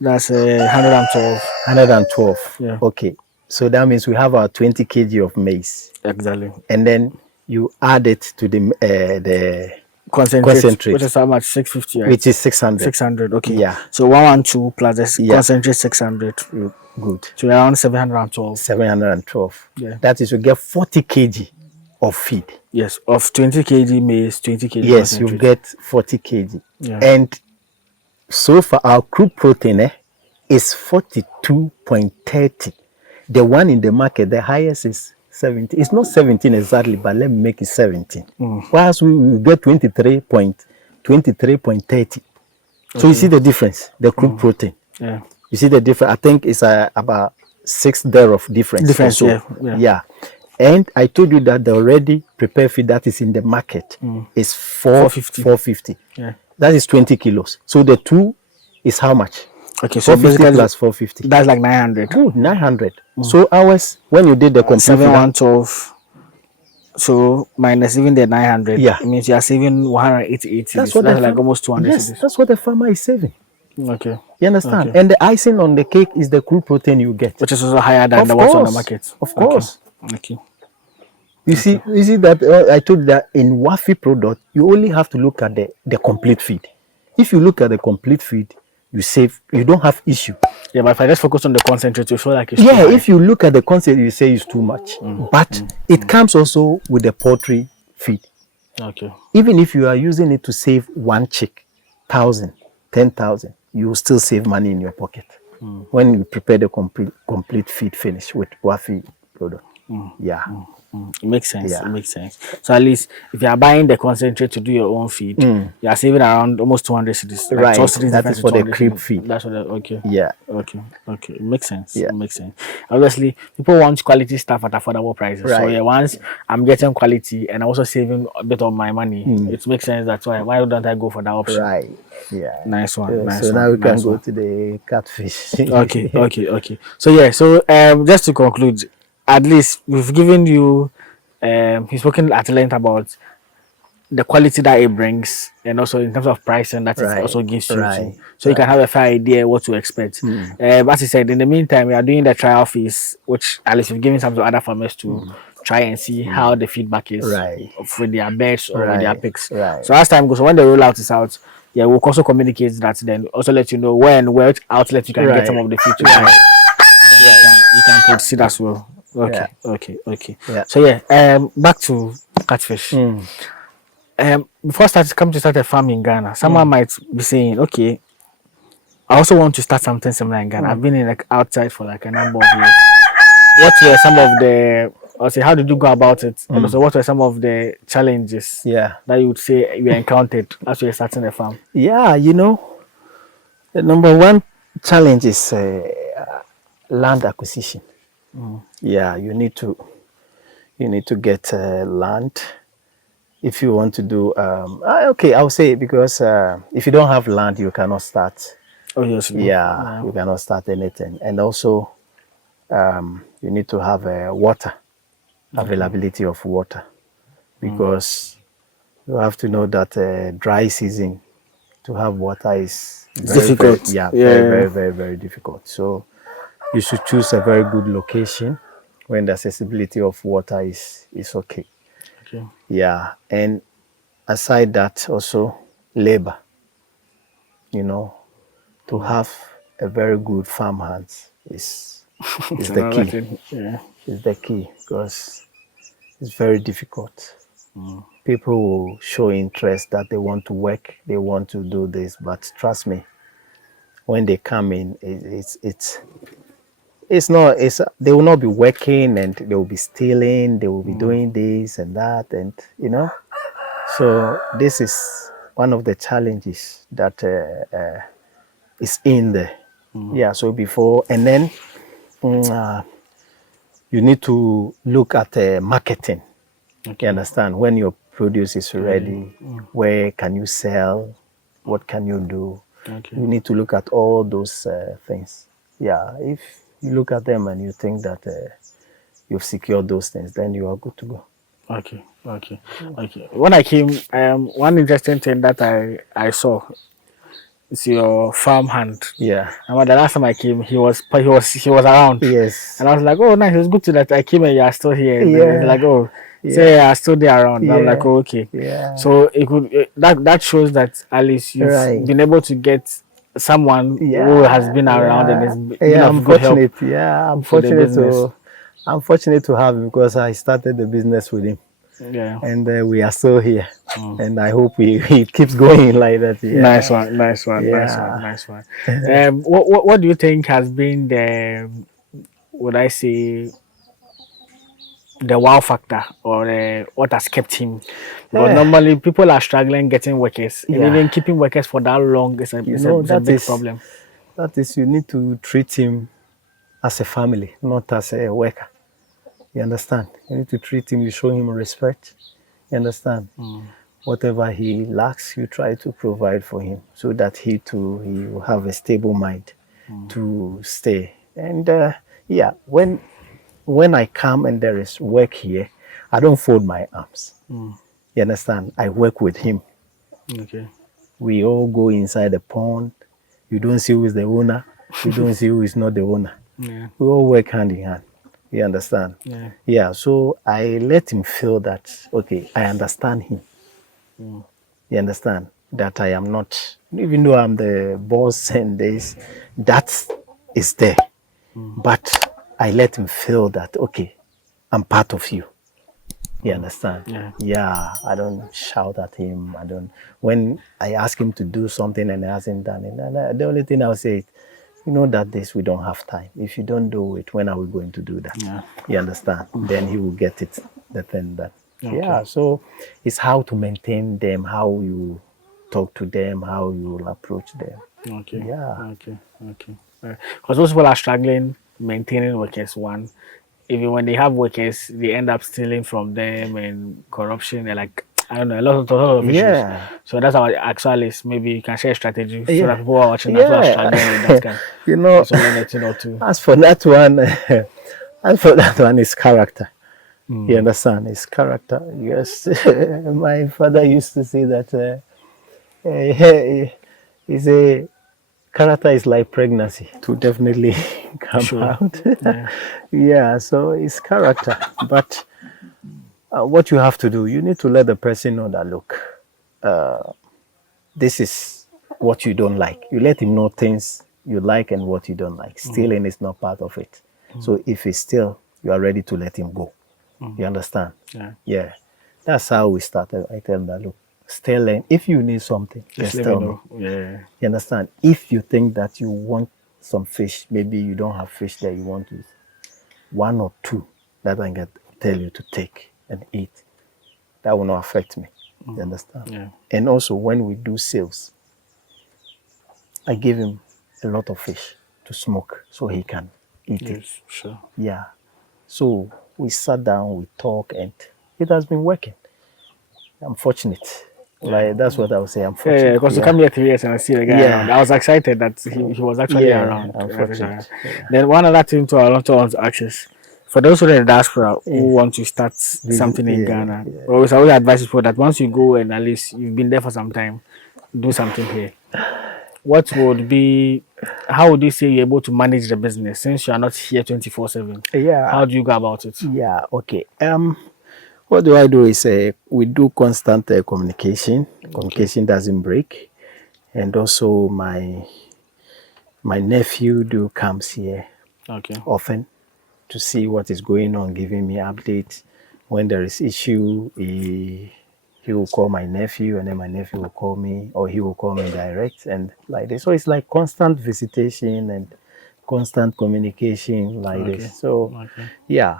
That's 112. 112. Yeah, Okay. So that means we have our 20 kg of maize, exactly. and then you add it to the Concentrate, which concentrate, is how much? 650, right? which is 600. 600, okay. Yeah, So 112 plus this yeah. concentrate 600. Good. So around 712. 712. Yeah. That is, you get 40 kg of feed. Yes, of 20 kg maize, 20 kg Yes, you concentrate. get 40 kg. Yeah. And so far, our crude protein is 42.30. The one in the market, the highest is 17. It's not 17 exactly, but let me make it 17. Whereas we get 23.30. So you see the difference, the crude protein. Yeah. You see the difference. I think it's about 6 there of difference. Difference, also. Yeah. And I told you that the already prepared feed that is in the market is 450. 450. Yeah. That is 20 kilos. So the two is how much? Okay, so 450 basically plus 450. that's like 900. Good, 900. So ours, when you did the complete feed, 7112. So minus even the 900, Yeah. it means you are saving 188 cedis. that's what That's the like farm- almost 200 yes, cedis. that's what the farmer is saving. Okay. You understand? Okay. And the icing on the cake is the crude protein you get. Which is also higher than Of the what's on the course. market. Of course. Okay. You see that I told you that in Wafi product, you only have to look at the complete feed. If you look at the complete feed, you save, you don't have issue. Yeah, but if I just focus on the concentrate, you feel like it's Yeah, too high. if you look at the concept, you say it's too much. But it comes also with the poultry feed. Okay. Even if you are using it to save one chick, 1,000, 10,000, you will still save money in your pocket when you prepare the complete feed finish with Wafi product. Yeah. It makes sense. Yeah. It makes sense. So at least if you are buying the concentrate to do your own feed, you are saving around almost 200 cedis. Like Right. 12 cedis That difference is for to the 200 creep cedis. feed. That's what. Okay. Yeah. Okay. Okay. It makes sense. Yeah. It makes sense. Obviously, people want quality stuff at affordable prices. So Right. yeah, once I'm getting quality and also saving a bit of my money, it makes sense. That's why don't I go for that option? Right. Yeah. Nice one. Nice So one. now we can nice go one. to the catfish. Okay. Okay. Okay. So yeah. So just to conclude, at least we've given you he's spoken at length about the quality that it brings and also in terms of pricing that it Right, also gives you right, too. So you can have a fair idea what to expect. As he said, in the meantime, we are doing the trial phase, which at least we've given some to other farmers to try and see how the feedback is Right. with their birds or with their Right, pigs. right. So as time goes, when the rollout is out, yeah, we'll also communicate that, then also let you know which outlet you can get some of the feed to. You can proceed as well. Okay, Yeah. okay. Yeah. So yeah, back to catfish. Before come to start a farm in Ghana, someone might be saying, okay, I also want to start something similar in Ghana. I've been in like outside for like a number of years. What were some of the, or say, how did you go about it? And also, what were some of the challenges Yeah. that you would say you encountered as you were starting a farm? Yeah, the number one challenge is land acquisition. Yeah, you need to get land if you want to do. Okay, I'll say because if you don't have land, you cannot start. Obviously. Yeah, you cannot start anything, and also you need to have water availability of water because you have to know that dry season to have water is Difficult. very difficult. So you should choose a very good location when the accessibility of water is okay. Okay. Yeah, and aside that, also labor. To have a very good farm hands is the key. Yeah. Is the key because it's very difficult. People will show interest that they want to work, they want to do this, but trust me, when they come in, it's not. It's they will not be working and they will be stealing. They will be doing this and that, and So this is one of the challenges that is in there. Yeah. So before and then you need to look at marketing. You understand when your produce is ready, where can you sell, what can you do? You need to look at all those things. Yeah, if you look at them and you think that you've secured those things, then you are good to go. Okay. When I came, one interesting thing that I saw is your farm hand. Yeah. And when the last time I came, he was around, Yes. and I was like, oh nice, it's good to that I came and you are still here. And then he's Yeah. like, oh, say you Yeah. are still there around. And I'm like, Yeah. oh okay. Yeah. So that shows that at least you've Right. been able to get someone who has Yeah. been around and Yeah. has been Yeah. I'm of good help fortunate. Yeah. I'm for the fortunate business. to. I'm fortunate to have him because I started the business with him, Yeah. and we are still here. And I hope he keeps going like that. Nice Yeah. one, nice one, nice one, Yeah. nice one. What do you think has been the, would I say, the wow factor, or what has kept him? Because Eh, normally people are struggling getting workers, and yeah. even keeping workers for that long is a That big is problem. you need to treat him as a family, not as a worker. You understand? You need to treat him. You show him respect. You understand? Whatever he lacks, you try to provide for him so that he will have a stable mind to stay. And yeah, when I come and there is work here, I don't fold my arms. You understand? I work with him. Okay. We all go inside the pond. You don't see who is the owner. You don't see who is not the owner. Yeah. We all work hand in hand. You understand? Yeah. Yeah. So I let him feel that, okay, I understand him. You understand? That I am not, even though I'm the boss and this, that is there. But I let him feel that, okay, I'm part of you. You understand? Yeah. Yeah, I don't shout at him. I don't. When I ask him to do something and he hasn't done it, the only thing I'll say is, you know that this we don't have time. If you don't do it, when are we going to do that? Yeah. You understand? Then he will get it. The thing that. Okay. Yeah. So it's how to maintain them, how you talk to them, how you will approach them. Okay. Yeah. Okay. Because most people are struggling maintaining workers. One, even when they have workers, they end up stealing from them and corruption and, like, I don't know, a lot of issues. Yeah. So that's our actual is, maybe you can share a strategy so that Yeah. people who are watching that who are struggling with that Yeah. can you know, also learn a thing or two. as for that one, as for that one, is character. You understand? It's character. Yes. My father used to say that he say character is like pregnancy to definitely come Sure. out. Yeah. Yeah, so it's character. But what you have to do, you need to let the person know that, look, this is what you don't like. You let him know things you like and what you don't like. Stealing is not part of it. So if he's still, you are ready to let him go. You understand? Yeah. Yeah. That's how we started. I tell them that, look, stay learn. If you need something, Just just let me tell me. know. Yeah. You understand? If you think that you want some fish, maybe you don't have fish there, you want to, one or two that I can tell you to take and eat, that will not affect me. You understand? Yeah. And also, when we do sales, I give him a lot of fish to smoke so he can eat it. Yes. Sure. Yeah. So we sat down, we talk, and it has been working. I'm fortunate. Like that's what I would say. I'm Yeah, fortunate. because to come here 3 years and I see the guy around, Yeah. I was excited that he was actually Yeah. around. I'm fortunate. Yeah. Then one other thing to I want to ask is, for those who are in the diaspora who want to start something in Yeah. Ghana, Yeah. I always advise people that once you go and at least you've been there for some time, do something here. What would be, how would you say you're able to manage the business since you are not here 24/7? Yeah. How do you go about it? Yeah. Okay. What do I do is we do constant communication. Communication doesn't break, and also my nephew do comes here Okay. often to see what is going on, giving me updates. When there is issue, he will call my nephew, and then my nephew will call me, or he will call me direct, and like this. So it's like constant visitation and constant communication like Okay. this. So Okay. yeah,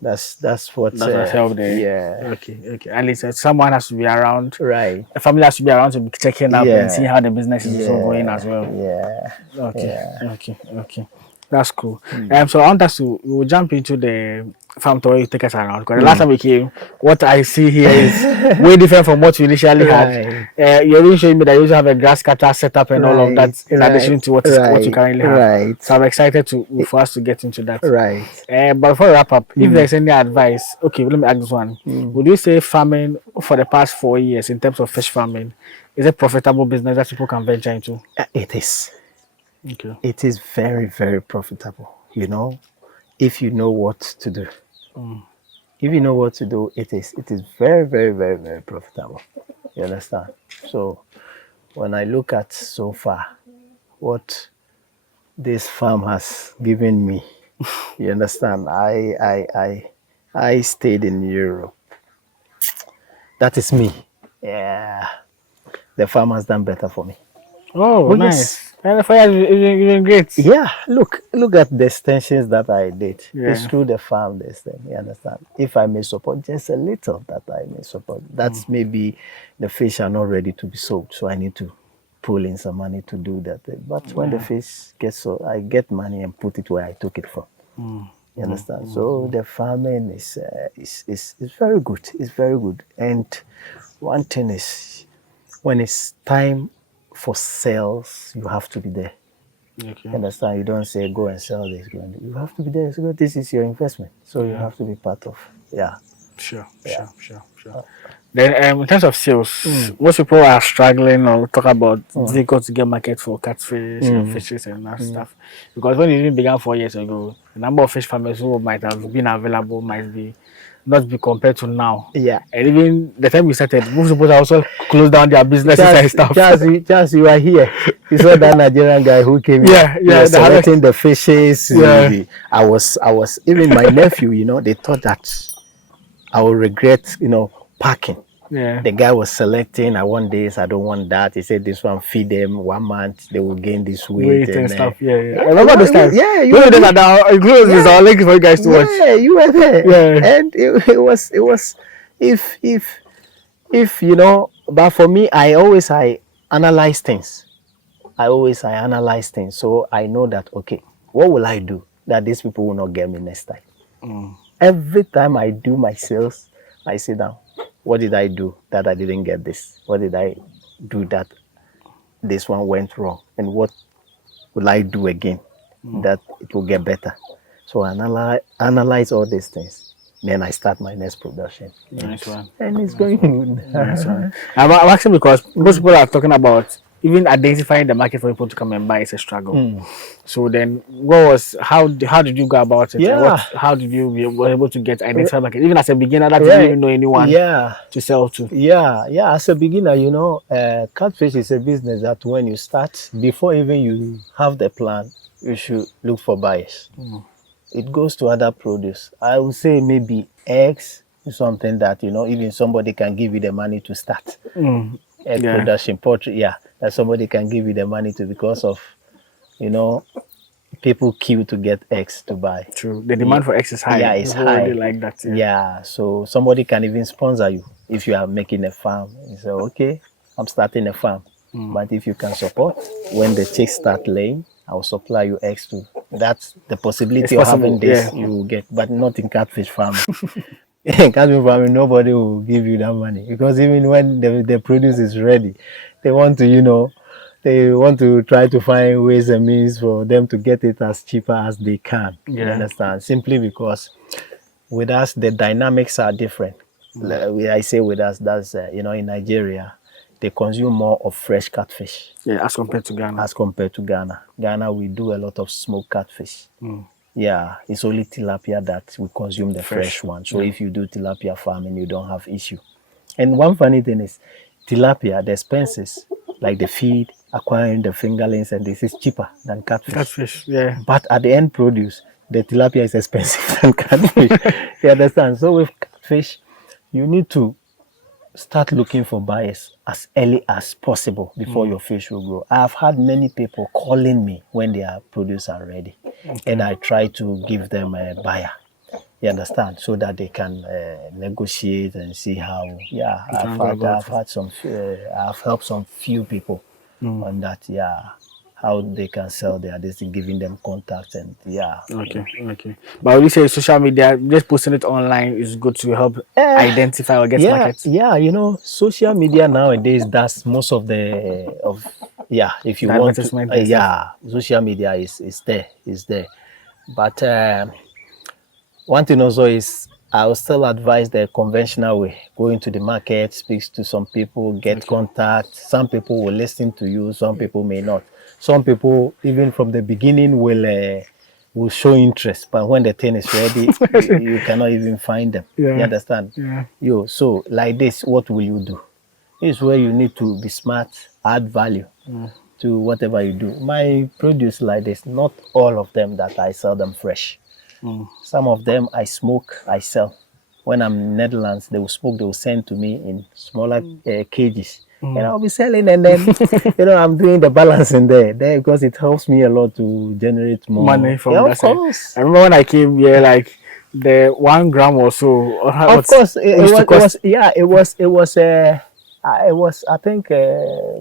that's what That's myself there. yeah, Okay. Okay. At least someone has to be around. right, The family has to be around to be checking up and seeing yeah, how the business is also going as yeah, well. yeah, Okay, yeah. okay, okay. That's cool. Mm. So I want us to we'll jump into the farm tour you take us around because the last Mm. time we came, what I see here is way different from what you initially had. Right, You're really showing me that you also have a grass cutter setup and all of right, that in right, addition to what you right, currently have. So right, I'm excited for us to get into that. right. But before we wrap up, if Mm. there's any advice, okay, let me ask this one. Mm. Would you say farming for the past 4 years in terms of fish farming is a profitable business that people can venture into? It is. Okay. It is very, very profitable. If you know what to do. Mm. If you know what to do, it is very, very, very, very profitable. You understand? So when I look at so far what this farm has given me, you understand? I stayed in Europe. That is me. Yeah. The farm has done better for me. Oh, Oh yes. nice. And the fire is doing great. Yeah, look at the extensions that I did. It's Yeah. through the farm this thing, you understand? If I may support just a little that I may support, that's maybe the fish are not ready to be sold. So I need to pull in some money to do that thing. But when the Yeah. fish gets so I get money and put it where I took it from. You understand? So the farming is very good. It's very good. And one thing is when it's time for sales, you have to be there. Okay. Understand? You don't say go and sell this. You have to be there. So this is your investment. So you Yeah. have to be part of. Yeah. Sure. Yeah. Sure. Sure. Sure. Then, in terms of sales, most people are struggling or talk about difficult to get market for catfish and fishes and that stuff. Because when it even began 4 years ago, the number of fish farmers who might have been available might be not be compared to now. Yeah. And even the time we started, most people also closed down their businesses and Charles, stuff. Charles, you are here. You saw that Nigerian guy who came here. Yeah, He yeah, was the harvest. selecting the fishes. Yeah, I was even my nephew. They thought that I will regret, packing. yeah. The guy was selecting. I want this. I don't want that. He said this one feed them 1 month. They will gain this weight Weight and and stuff. Yeah, yeah. yeah, I remember those times. yeah, Those days are now included with our link for you guys to watch. yeah, you were there. Yeah. And it was if but for me I analyze things. I analyze things. So I know that okay, what will I do that these people will not get me next time? Every time I do my sales, I sit down. What did I do that I didn't get this? What did I do that this one went wrong? And what will I do again that it will get better? So I analyze all these things. Then I start my next production. Nice one. And it's going good. Nice one. I'm asking because most people are talking about even identifying the market for people to come and buy is a struggle. So then, how did you go about it? And Yeah. how did you were able to get identify market even as a beginner that you Right. didn't even know anyone Yeah. to sell to? Yeah. As a beginner, catfish is a business that when you start, before even you have the plan, you should look for buyers. It goes to other produce. I would say maybe eggs is something that, even somebody can give you the money to start. Egg Yeah. production, poultry, yeah, that somebody can give you the money to because of, people queue to get eggs to buy. True. The demand for X is high. Yeah, it's People high. really like that. Yeah. Yeah, so somebody can even sponsor you if you are making a farm. You say, okay, I'm starting a farm. But if you can support, when the chicks start laying, I will supply you eggs too. That's the possibility It's of possible, having this yeah. you will get, but not in catfish farming. In catfish farming, nobody will give you that money because even when the produce is ready, they want to try to find ways and means for them to get it as cheaper as they can. You Yeah. understand? Simply because with us the dynamics are different. I say with us, that's in Nigeria, they consume more of fresh catfish Yeah, as compared to Ghana. as compared to Ghana. Ghana, we do a lot of smoked catfish. Yeah, it's only tilapia that we consume the fresh one. So if you do tilapia farming, you don't have issue. And one funny thing is, tilapia, the expenses, like the feed, acquiring the fingerlings, and this is cheaper than catfish. Catfish, yeah. But at the end produce, the tilapia is expensive than catfish. You understand? So with catfish, you need to start looking for buyers as early as possible before your fish will grow. I've had many people calling me when their produce are ready. and Okay. I try to give them a buyer. You understand, so that they can negotiate and see how. Yeah, You can go about I've it. had some, I've helped some few people Mm. on that. Yeah, how they can sell their this, giving them contacts and yeah. Okay, okay. But when you say social media, just posting it online is good to help Eh, identify or get yeah, markets. yeah. Social media nowadays does most of the of yeah. If you The want to, advertisement and stuff. yeah, social media is there. But one thing also is I will still advise the conventional way. Go into the market, speak to some people, get Okay. contact. Some people will listen to you, some people may not. Some people, even from the beginning, will show interest, but when the thing is ready, you cannot even find them. You Yeah, understand? yeah. So like this, what will you do? This is where you need to be smart, add value to whatever you do. My produce like this, not all of them that I sell them fresh. Mm. Some of them I smoke, I sell. When I'm in Netherlands, they will smoke, they will send to me in smaller cages. And Mm. I'll be selling, and then, I'm doing the balancing there because it helps me a lot to generate Money more. from Yeah, that of side. I course. remember when I came here, like the 1 gram or so, or how Of what's course, it used to it was, cost. yeah, it was, I think,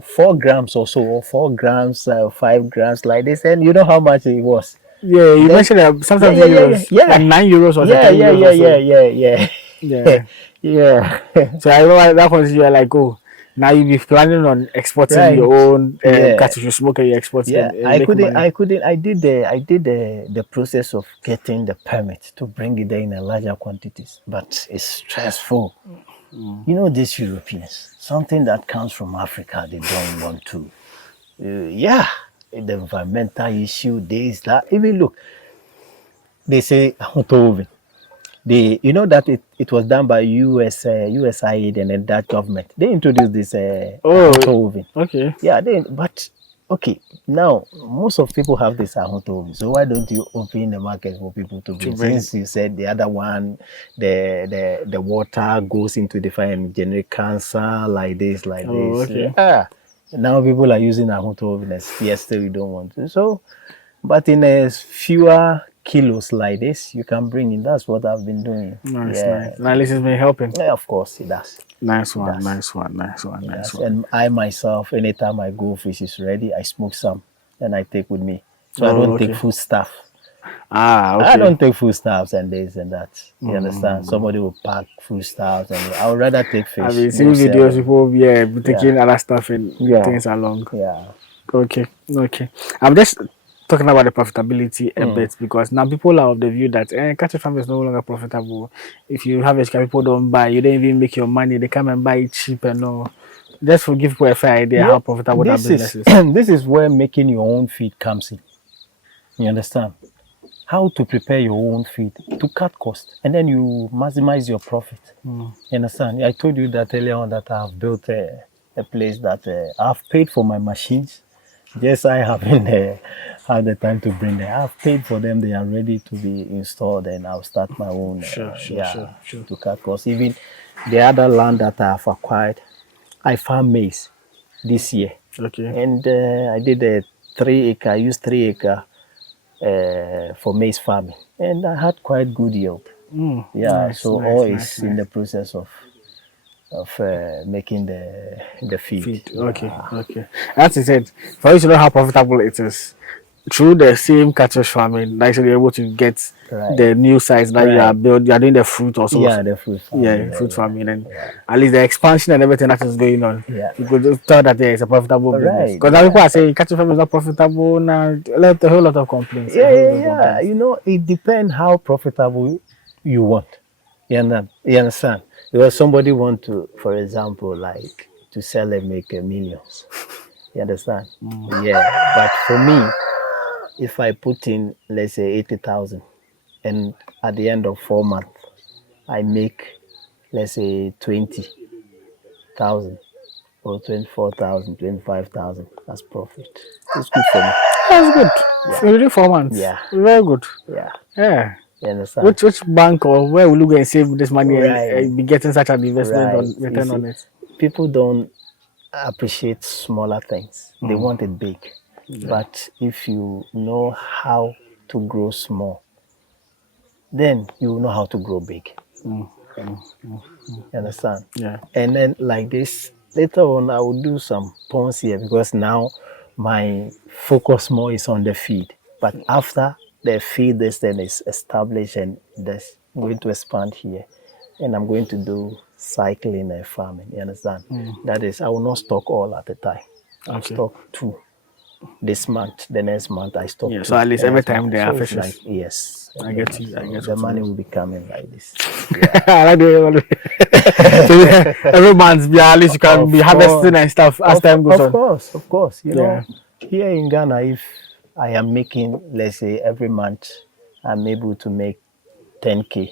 4 grams or so, or 4 grams, 5 grams like this. And you know how much it was? Yeah, you Then, mentioned that yeah, sometimes yeah, in yeah, yeah, euros, like yeah, 9 euros or yeah, 10 euros or so. yeah, Yeah. yeah. So I remember that was you were like, oh, now you be planning on exporting your Right. own Yeah. catfish you smoke and you export Yeah. them and make money. I did the process of getting the permit to bring it there in a larger quantities, but it's stressful. These Europeans, something that comes from Africa, they don't want to. Yeah. The environmental issue, this, that. Even look, they say, auto. You know that it was done by USAID and then that government. They introduced this Oh, ahunto oven. okay. Yeah, but okay, now most of people have this ahunto oven. So why don't you open the market for people to To bring? bring. Since you said the other one, the water goes into the fire and generate cancer like this, like Oh, this. okay. Yeah. Now people are using ahunto oven and still you don't want to. So but in a fewer kilos like this, you can bring in. That's what I've been doing. Nice, Yeah, nice. Now this has been helping. yeah, of course it does. Nice It one, does. nice one, nice one, It nice does. one. And I myself, anytime I go fish is ready, I smoke some and I take with me. So I Oh, don't take okay. food stuff. Ah, I okay. don't take food stuffs and this and that. You understand? Mm. Somebody will pack food stuffs and I would rather take I've fish, been go seeing sell videos and people yeah be yeah, taking other stuff and yeah, things along. yeah. Okay, okay. I'm just talking about the profitability a Mm. bit because now people are of the view that cattle farm is no longer profitable. If you have a scam, people don't buy. You don't even make your money. They come and buy it cheap and all. Just to give people a fair idea Yeah, how profitable that this business is is. this is where making your own feed comes in. You understand? How to prepare your own feed to cut cost and then you maximize your profit. You understand? I told you that earlier on that I've built a place that I've paid for my machines. Yes, I haven't had the time to bring them. I've paid for them. They are ready to be installed and I'll start my own, Sure, sure, sure, sure. to cut costs. Even the other land that I've acquired, I farm maize this year. Okay. And I did a 3 acre, I used 3 acre for maize farming, and I had quite good yield. Yeah, Nice, so all nice, nice, is in nice. the process of making the feed. Feed. Okay, Yeah, okay. As I said, for you to know how profitable it is, through the same catfish farming, like so you're able to get right, the new sites that right. you are doing the fruit also. Yeah, the fruit farming Yeah, there. fruit Yeah, farming and yeah, at least the expansion and everything that is going on. yeah. You could just tell that yeah, it's a profitable business. Right. Because now people Yeah, are saying catfish farming is not profitable now. A whole lot of complaints. A yeah, whole lot yeah, of yeah. complaints. It depends how profitable you want. You understand? Because somebody want to, for example, like to sell and make millions. You understand? Yeah. But for me, if I put in, let's say, 80,000, and at the end of 4 months, I make, let's say, 20,000 or 24,000, 25,000 as profit. It's good for me. That's good. Yeah, Within 4 months. yeah, Very good. yeah. Yeah. You understand? Which bank or where will you go and save this money and Right, be getting such an investment right. on You return see, on it? people don't appreciate smaller things. They Mm. want it big. Yeah. But if you know how to grow small, then you will know how to grow big. You understand? Yeah. And then like this, later on, I will do some ponds here because now my focus more is on the feed. But after the feed, this then is established and this going to expand here, and I'm going to do cycling and farming. You understand? That is, I will not stock all at a time. I'll Okay. stock two this month. The next month I stock Yeah. two. So at least The every next month. time there are So it's like fishes. yes, I get you. I so get the what you money mean. will be coming like this. Yeah. I like the so yeah, every month, yeah, at least you can Of be harvesting and course, stuff as time goes on. of course. You Yeah. know, here in Ghana, if I am making, let's say, every month, I'm able to make 10K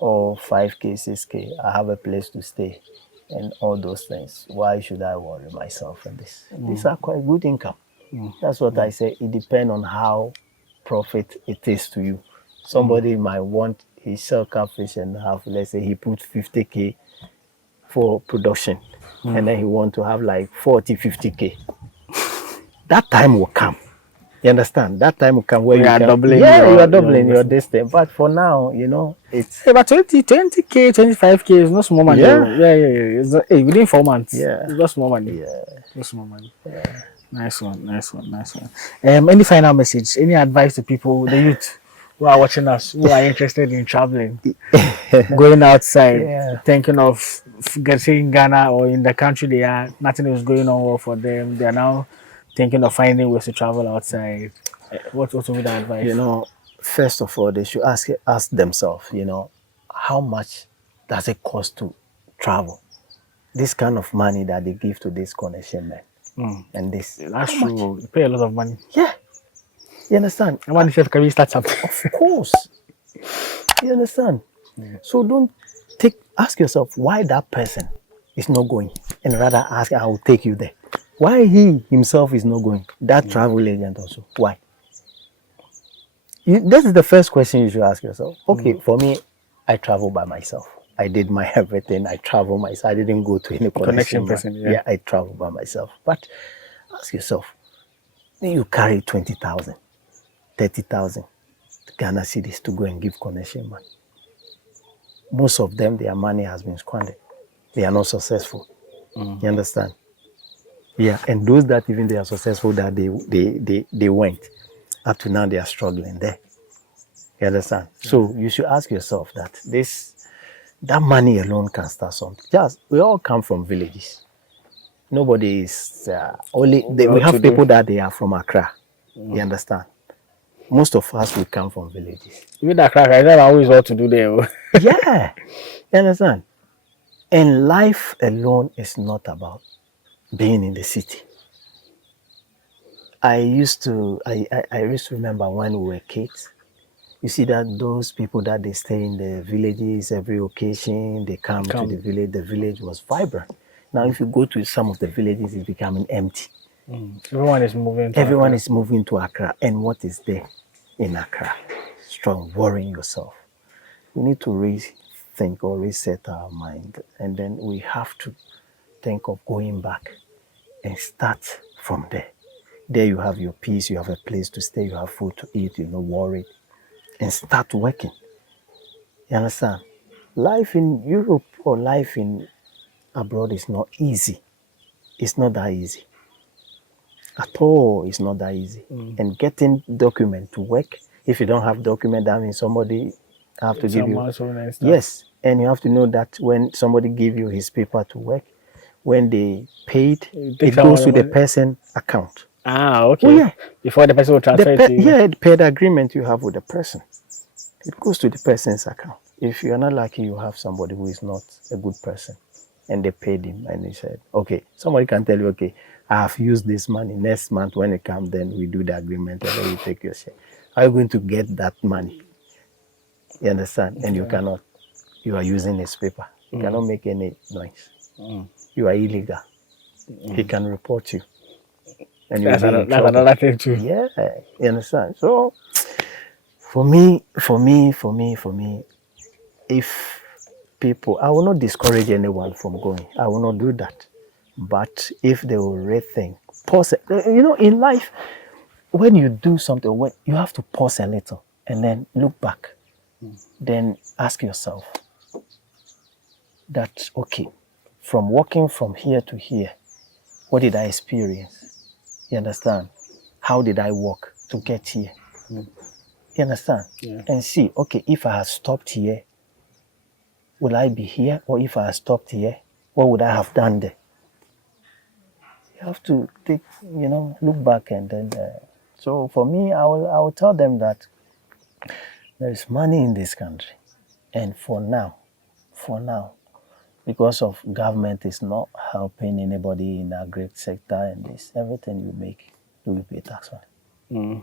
or 5K, 6K. I have a place to stay and all those things. Why should I worry myself in this? These are quite good income. That's what I say. It depends on how profit it is to you. Somebody might want he sell catfish and have, let's say, he put 50K for production and then he want to have like 40, 50K. That time will come. You understand? That time will come where We you are can, doubling yeah, you are your doubling your investment. distance. But for now, you know, it's, Hey, but 20K, 25K is not small money. yeah, Oh. Yeah, yeah, yeah. It's not, hey, within 4 months, yeah, it's not small money. yeah. Not small money. Nice one, nice one, nice one. Any final message? Any advice to people, the youth who are watching us, who are interested in traveling, going outside, Yeah. thinking of getting in Ghana or in the country they are, nothing is going on well for them. They are now thinking of finding ways to travel outside. What would be the You advice? know, first of all, they should ask themselves, you know, how much does it cost to travel? This kind of money that they give to this connection man and this, That's how much? true. You pay a lot of money. Yeah, you understand? I want to can we start something? Of course, you understand. So don't ask yourself why that person is not going, and rather ask, I will take you there. Why he himself is not going? That travel agent also. Why? This is the first question you should ask yourself. Okay, for me, I travel by myself. I did my everything. I travel myself. I didn't go to any Connection connection, man. person, yeah. Yeah, I travel by myself. But ask yourself, then you carry 20,000, 30,000 Ghana cedis to go and give connection, man. Most of them, their money has been squandered. They are not successful. You understand? Yeah, and those that even they are successful, that they went up to now, they are struggling there. You understand? So you should ask yourself that money alone can start something. Just we all come from villages. Nobody is we Well to have do. people that they are from Accra. You understand? Most of us we come from villages. Even that crack, I never always what to do there. Oh. Yeah, you understand? And life alone is not about being in the city. I used to remember when we were kids. You see that those people that they stay in the villages every occasion, they come to the Come. village. The village was vibrant. Now, if you go to some of the villages, it's becoming empty. Everyone is moving to Everyone Accra. is moving to Accra. And what is there in Accra? Strong, worrying yourself. We need to rethink or reset our mind. And then we have to think of going back and start from there. There you have your peace, you have a place to stay, you have food to eat, you're not worried, and start working. You understand? Life in Europe or life in abroad is not easy. It's not that easy. At all, it's not that easy. And getting document to work, if you don't have document, that means somebody have to give Some you. milestone and stuff. Yes, and you have to know that when somebody give you his paper to work, when they paid, It takes it all goes the to the money. person account. Ah, Oh okay. yeah, Before the person will transfer it to you. yeah, the paid agreement you have with the person, it goes to the person's account. If you're not lucky, you have somebody who is not a good person, and they paid him, and he said, okay, somebody can tell you, okay, I have used this money. Next month when it comes, then we do the agreement, and then you take your share. Are you going to get that money? You understand? And you cannot. You are using his paper. You cannot make any noise. You are illegal. He can report you, and you'll be in That's trouble. another thing too. Yeah, you understand? So for me, if people, I will not discourage anyone from going. I will not do that. But if they will rethink, pause. You know, in life, when you do something, when you have to pause a little and then look back, then ask yourself that, okay, from walking from here to here, what did I experience? You understand? How did I walk to get here? You understand? Yeah. And see, okay, if I had stopped here, will I be here? Or if I had stopped here, what would I have done there? You have to take, look back and then. So for me, I will tell them that there is money in this country, and for now, because of government is not helping anybody in the agri sector and this, everything you make, you will pay tax on it.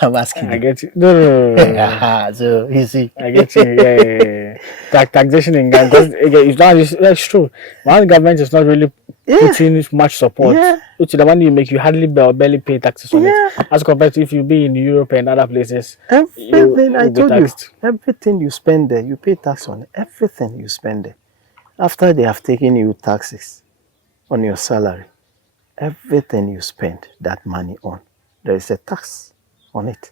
I'm asking I you. get you. No. So you see, I get you. Yeah. Taxation in Ghana, because again, that's true. One government is not really yeah, putting much support. yeah, Which the money you make, you hardly barely pay taxes on it. yeah. As compared to if you be in Europe and other places, Everything I you'll be told you, taxed. everything you spend there, you pay tax on it. Everything you spend there. After they have taken you taxes on your salary, everything you spend that money on, there is a tax on it.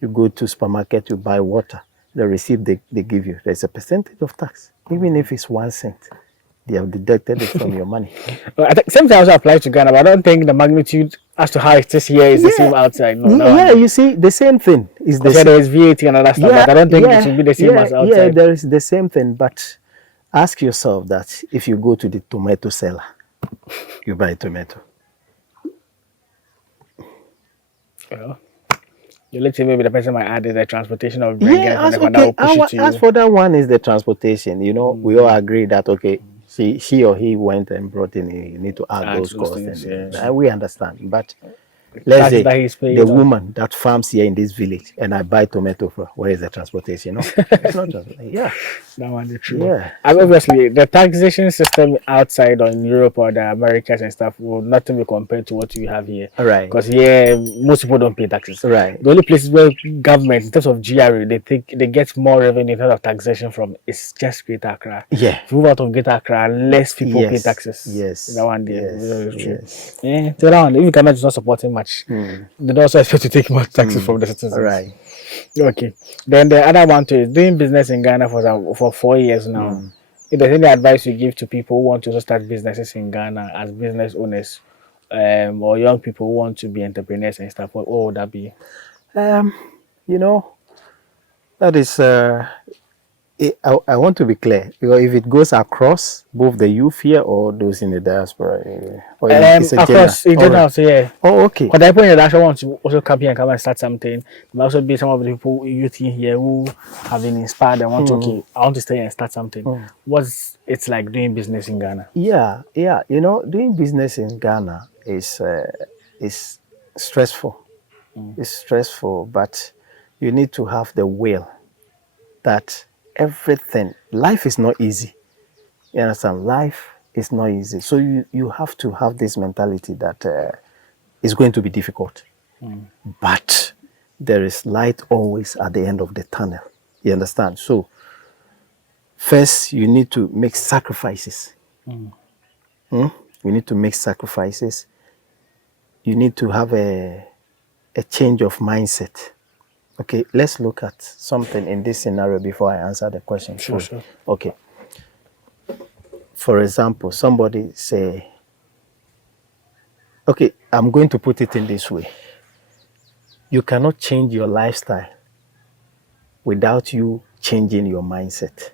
You go to supermarket, you buy water, the receipt they give you, there's a percentage of tax. Even if it's 1 cent, they have deducted it from your money. I think sometimes also applies to Ghana, but I don't think the magnitude as to how it is here is the same outside. No, Yeah, you see, the same thing is the because there is VAT and other stuff, but I don't think it should be the same as outside. Yeah, there is the same thing, but ask yourself that if you go to the tomato seller, you buy tomato. Well, you let's say maybe the person might add the transportation of bringing it, and Okay. that will push it to As you. for that one is the transportation. We all agree that okay, she or he went and brought in. You need to add those costs, things, and we understand. But let's Taxes say that he's paying the on. woman that farms here in this village, and I buy tomato for where is the transportation? It's not transportation. Yeah, That one is true. yeah. And obviously, the taxation system outside or in Europe or the Americas and stuff will not be compared to what we have here. Right. Because here, most people don't pay taxes. Right. The only places where government, in terms of GRA, they think they get more revenue in terms of taxation from is just Greater Accra. Yeah. If you move out of Greater Accra, less people pay Yes. taxes. Yes. That one Yes. is true. Yes. Yeah. So that one, if government is not supporting much, they don't also expect to take much taxes from the citizens. Right. Okay. Then the other one too is doing business in Ghana for 4 years now. If there's any advice you give to people who want to also start businesses in Ghana as business owners, or young people who want to be entrepreneurs and stuff, what would that be? That is. I want to be clear because if it goes across both the youth here or those in the diaspora, or it's a across in general, so yeah. Oh, okay. Because the point is actually want to also come here and come and start something. There might also be some of the people youth in here who have been inspired and want to, okay, I want to stay and start something. What's it's like doing business in Ghana? Yeah. Doing business in Ghana is stressful. It's stressful, but you need to have the will that everything, life is not easy. You understand? Life is not easy. So you have to have this mentality that it's going to be difficult. But there is light always at the end of the tunnel. You understand? So first you need to make sacrifices. You need to make sacrifices. You need to have a change of mindset. Okay, let's look at something in this scenario before I answer the question. Sure. Okay. For example, somebody say, okay, I'm going to put it in this way. You cannot change your lifestyle without you changing your mindset.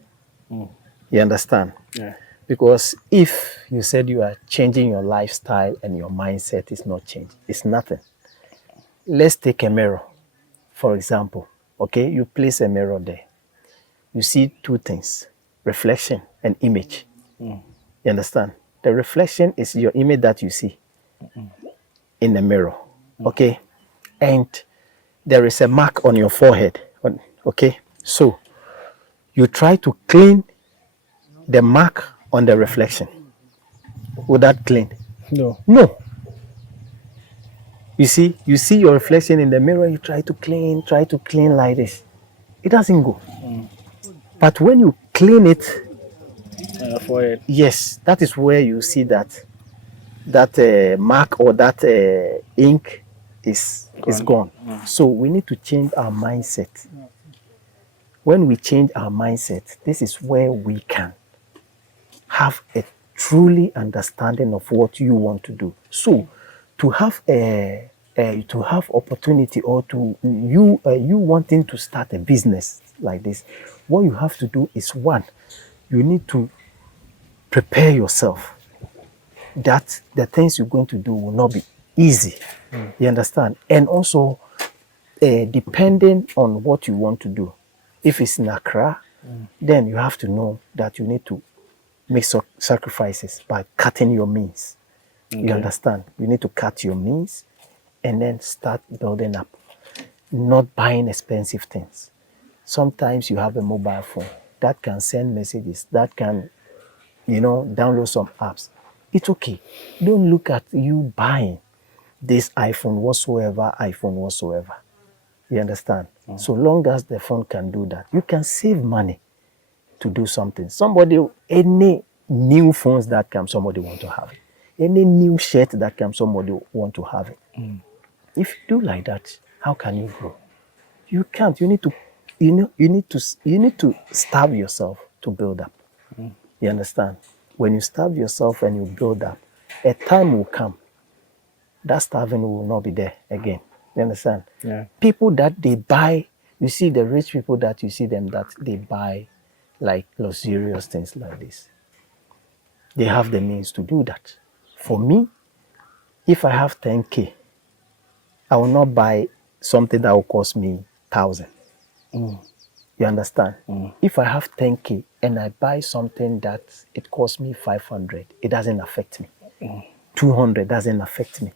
You understand? Yeah. Because if you said you are changing your lifestyle and your mindset is not changed, it's nothing. Let's take a mirror. For example, okay, you place a mirror there. You see two things, reflection and image. You understand? The reflection is your image that you see in the mirror, okay? And there is a mark on your forehead, okay? So you try to clean the mark on the reflection. Would that clean? No. You see your reflection in the mirror, you try to clean like this. It doesn't go. But when you clean it, Forehead. yes, that is where you see that mark or that ink is gone. Mm. So we need to change our mindset. When we change our mindset, this is where we can have a truly understanding of what you want to do. So to have to have opportunity, or to you wanting to start a business like this, what you have to do is, one, you need to prepare yourself that the things you're going to do will not be easy. You understand? And also, depending on what you want to do, if it's in Accra, then you have to know that you need to make sacrifices by cutting your means. You understand? You need to cut your means and then start building up, not buying expensive things. Sometimes you have a mobile phone that can send messages, that can, download some apps. It's okay. Don't look at you buying this iPhone whatsoever. You understand? So long as the phone can do that, you can save money to do something. Any new phones that come, somebody want to have it. Any new shirt that comes, somebody want to have it. If you do like that, how can you grow? You can't. You need to, you need to starve yourself to build up. You understand? When you starve yourself and you build up, a time will come that starving will not be there again. You understand? Yeah. People that they buy, you see the rich people that you see them that they buy like luxurious things like this. They have the means to do that. For me, if I have 10K, I will not buy something that will cost me 1,000. You understand? If I have 10K and I buy something that it costs me 500, it doesn't affect me. 200 doesn't affect me.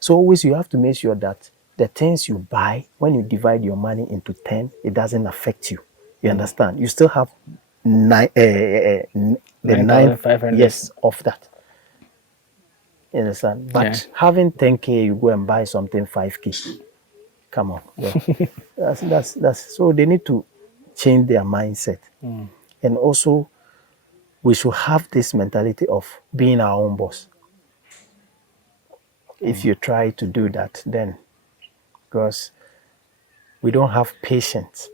So always you have to make sure that the things you buy, when you divide your money into 10, it doesn't affect you. You understand? You still have the 9,500. yes, of that. You understand? But having 10K, you go and buy something 5K. Come on. Yeah. That's so they need to change their mindset. And also, we should have this mentality of being our own boss. If you try to do that, then, because we don't have patience.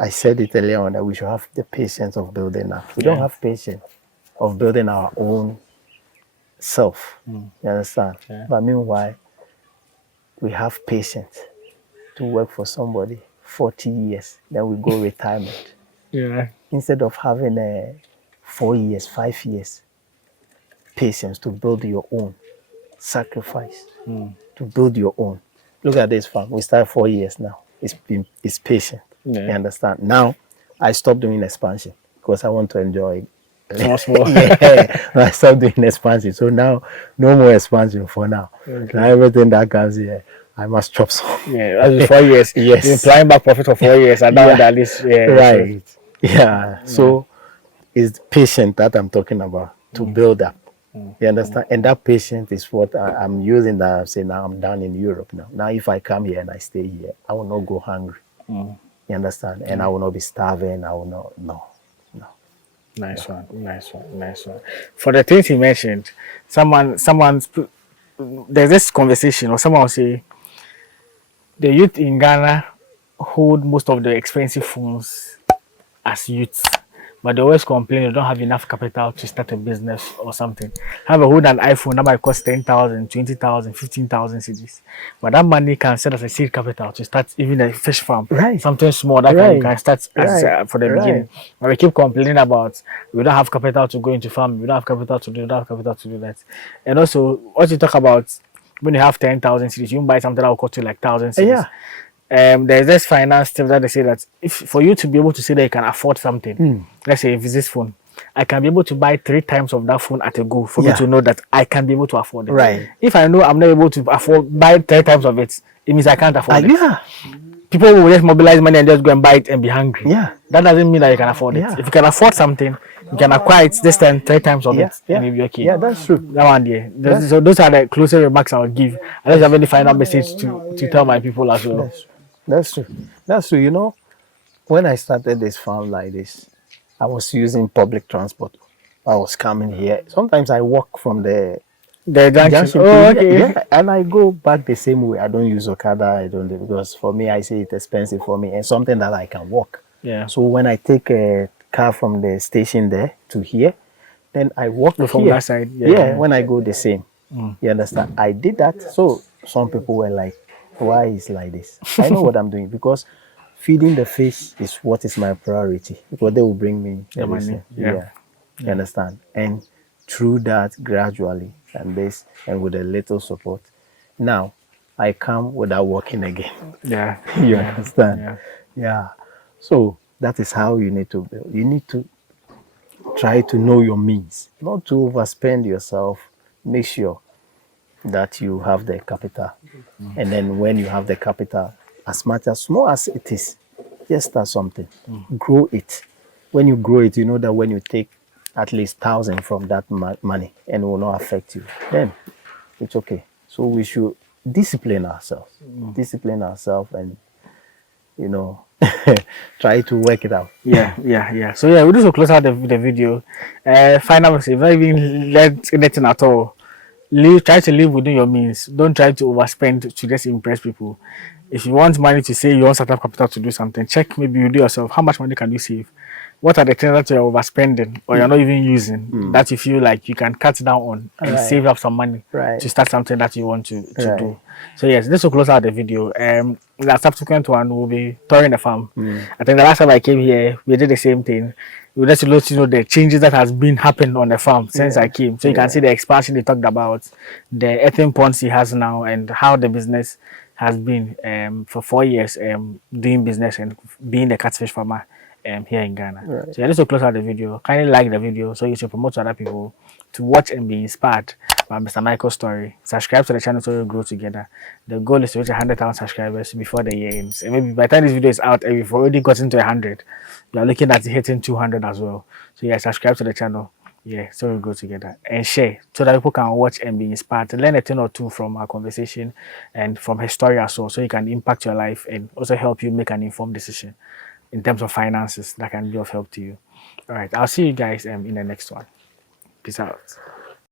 I said it earlier on that we should have the patience of building up. We don't have patience of building our own self. You understand? But meanwhile, we have patience to work for somebody 40 years, then we go retirement. Yeah. Instead of having 4 years, 5 years, patience to build your own, sacrifice to build your own. Look at this farm. We started 4 years now. It's patient. Yeah. You understand? Now, I stopped doing expansion because I want to enjoy. Small. Yeah, I stopped doing expansion. So now, no more expansion for now. Now everything that comes here, I must chop some. Yeah, that's 4 years. Yes. You're implying back profit for 4 years, and now at least, Right. Yeah. So it's patient that I'm talking about to build up. You understand? And that patience is what I'm using. That I'm saying now I'm down in Europe now. Now, if I come here and I stay here, I will not go hungry. You understand? And I will not be starving. I will not. No. Nice one. For the things he mentioned, there's this conversation, or someone will say, the youth in Ghana hold most of the expensive phones as youths, but they always complain they don't have enough capital to start a business or something. Have a hold an iPhone that might cost 10,000, 20,000, 15,000 cedis, but that money can set as a seed capital to start even a fish farm, Right. something small that you can start as for the beginning. But we keep complaining about we don't have capital to go into farming, we don't have capital to do, we don't have capital to do that. And also, what you talk about when you have 10,000 cedis, you can buy something that will cost you like 1,000 cedis. There's this finance tip that they say that if for you to be able to say that you can afford something, let's say if it's this phone, I can be able to buy 3 times of that phone at a go for me to know that I can be able to afford it. Right. If I know I'm not able to buy 3 times of it, it means I can't afford it. Yeah. People will just mobilize money and just go and buy it and be hungry. Yeah. That doesn't mean that you can afford it. If you can afford something, you can acquire it this time 3 times of it and you'll be okay. Yeah, that's true. That one there. So those are the closer remarks I will give. I don't have any final message to tell my people as well. That's true. That's true. You know, when I started this farm like this, I was using public transport. I was coming here. Sometimes I walk from the The junction. Junction Oh, to yeah, okay. yeah, and I go back the same way. I don't use Okada. I don't do because for me, I say it's expensive for me and something that I can walk. Yeah. So when I take a car from the station there to here, then I walk From here. that side. Yeah, Yeah, yeah. when I go the same. You understand? I did that. So some people were like, why is like this? I know what I'm doing because feeding the fish is what is my priority because they will bring me The the money. reason. Yeah. Yeah. You understand? And through that, gradually, and this, and with a little support, now I come without working again. Yeah. You Yeah. understand? Yeah. Yeah. So that is how you need to build. You need to try to know your means, not to overspend yourself. Make sure that you have the capital. And then when you have the capital, as much as small as it is, just start something. Grow it. When you grow it, you know that when you take at least 1,000 from that money and it will not affect you, then it's okay. So we should discipline ourselves. Discipline ourselves and, you know, try to work it out. Yeah, yeah, yeah. So yeah, we just will close out the video. Final message, not even let anything at all. Live, try to live within your means. Don't try to overspend to just impress people. If you want money to say you want startup capital to do something, check maybe you do yourself. How much money can you save? What are the things that you're overspending or you're not even using that you feel like you can cut down on and Right, save up some money right, to start something that you want to right. do? So yes, this will close out the video. The subsequent one will be touring the farm. I think the last time I came here, we did the same thing. We just to let you know the changes that has been happened on the farm since I Yeah, came. So you can yeah, see the expansion they talked about, the earthen ponds he has now, and how the business has been for 4 years doing business and being a catfish farmer here in Ghana. right. So yeah, this will close out the video. Kindly like the video so you should promote to other people to watch and be inspired by Mr. Michael's story. Subscribe to the channel so we grow together. The goal is to reach 100,000 subscribers before the year ends. And maybe by the time this video is out, and we've already gotten to 100. We are looking at hitting 200 as well. So yeah, subscribe to the channel. Yeah, so we grow together and share so that people can watch and be inspired to learn a thing or two from our conversation and from her story as well. So you can impact your life and also help you make an informed decision in terms of finances that can be of help to you. All right, I'll see you guys in the next one. Peace out.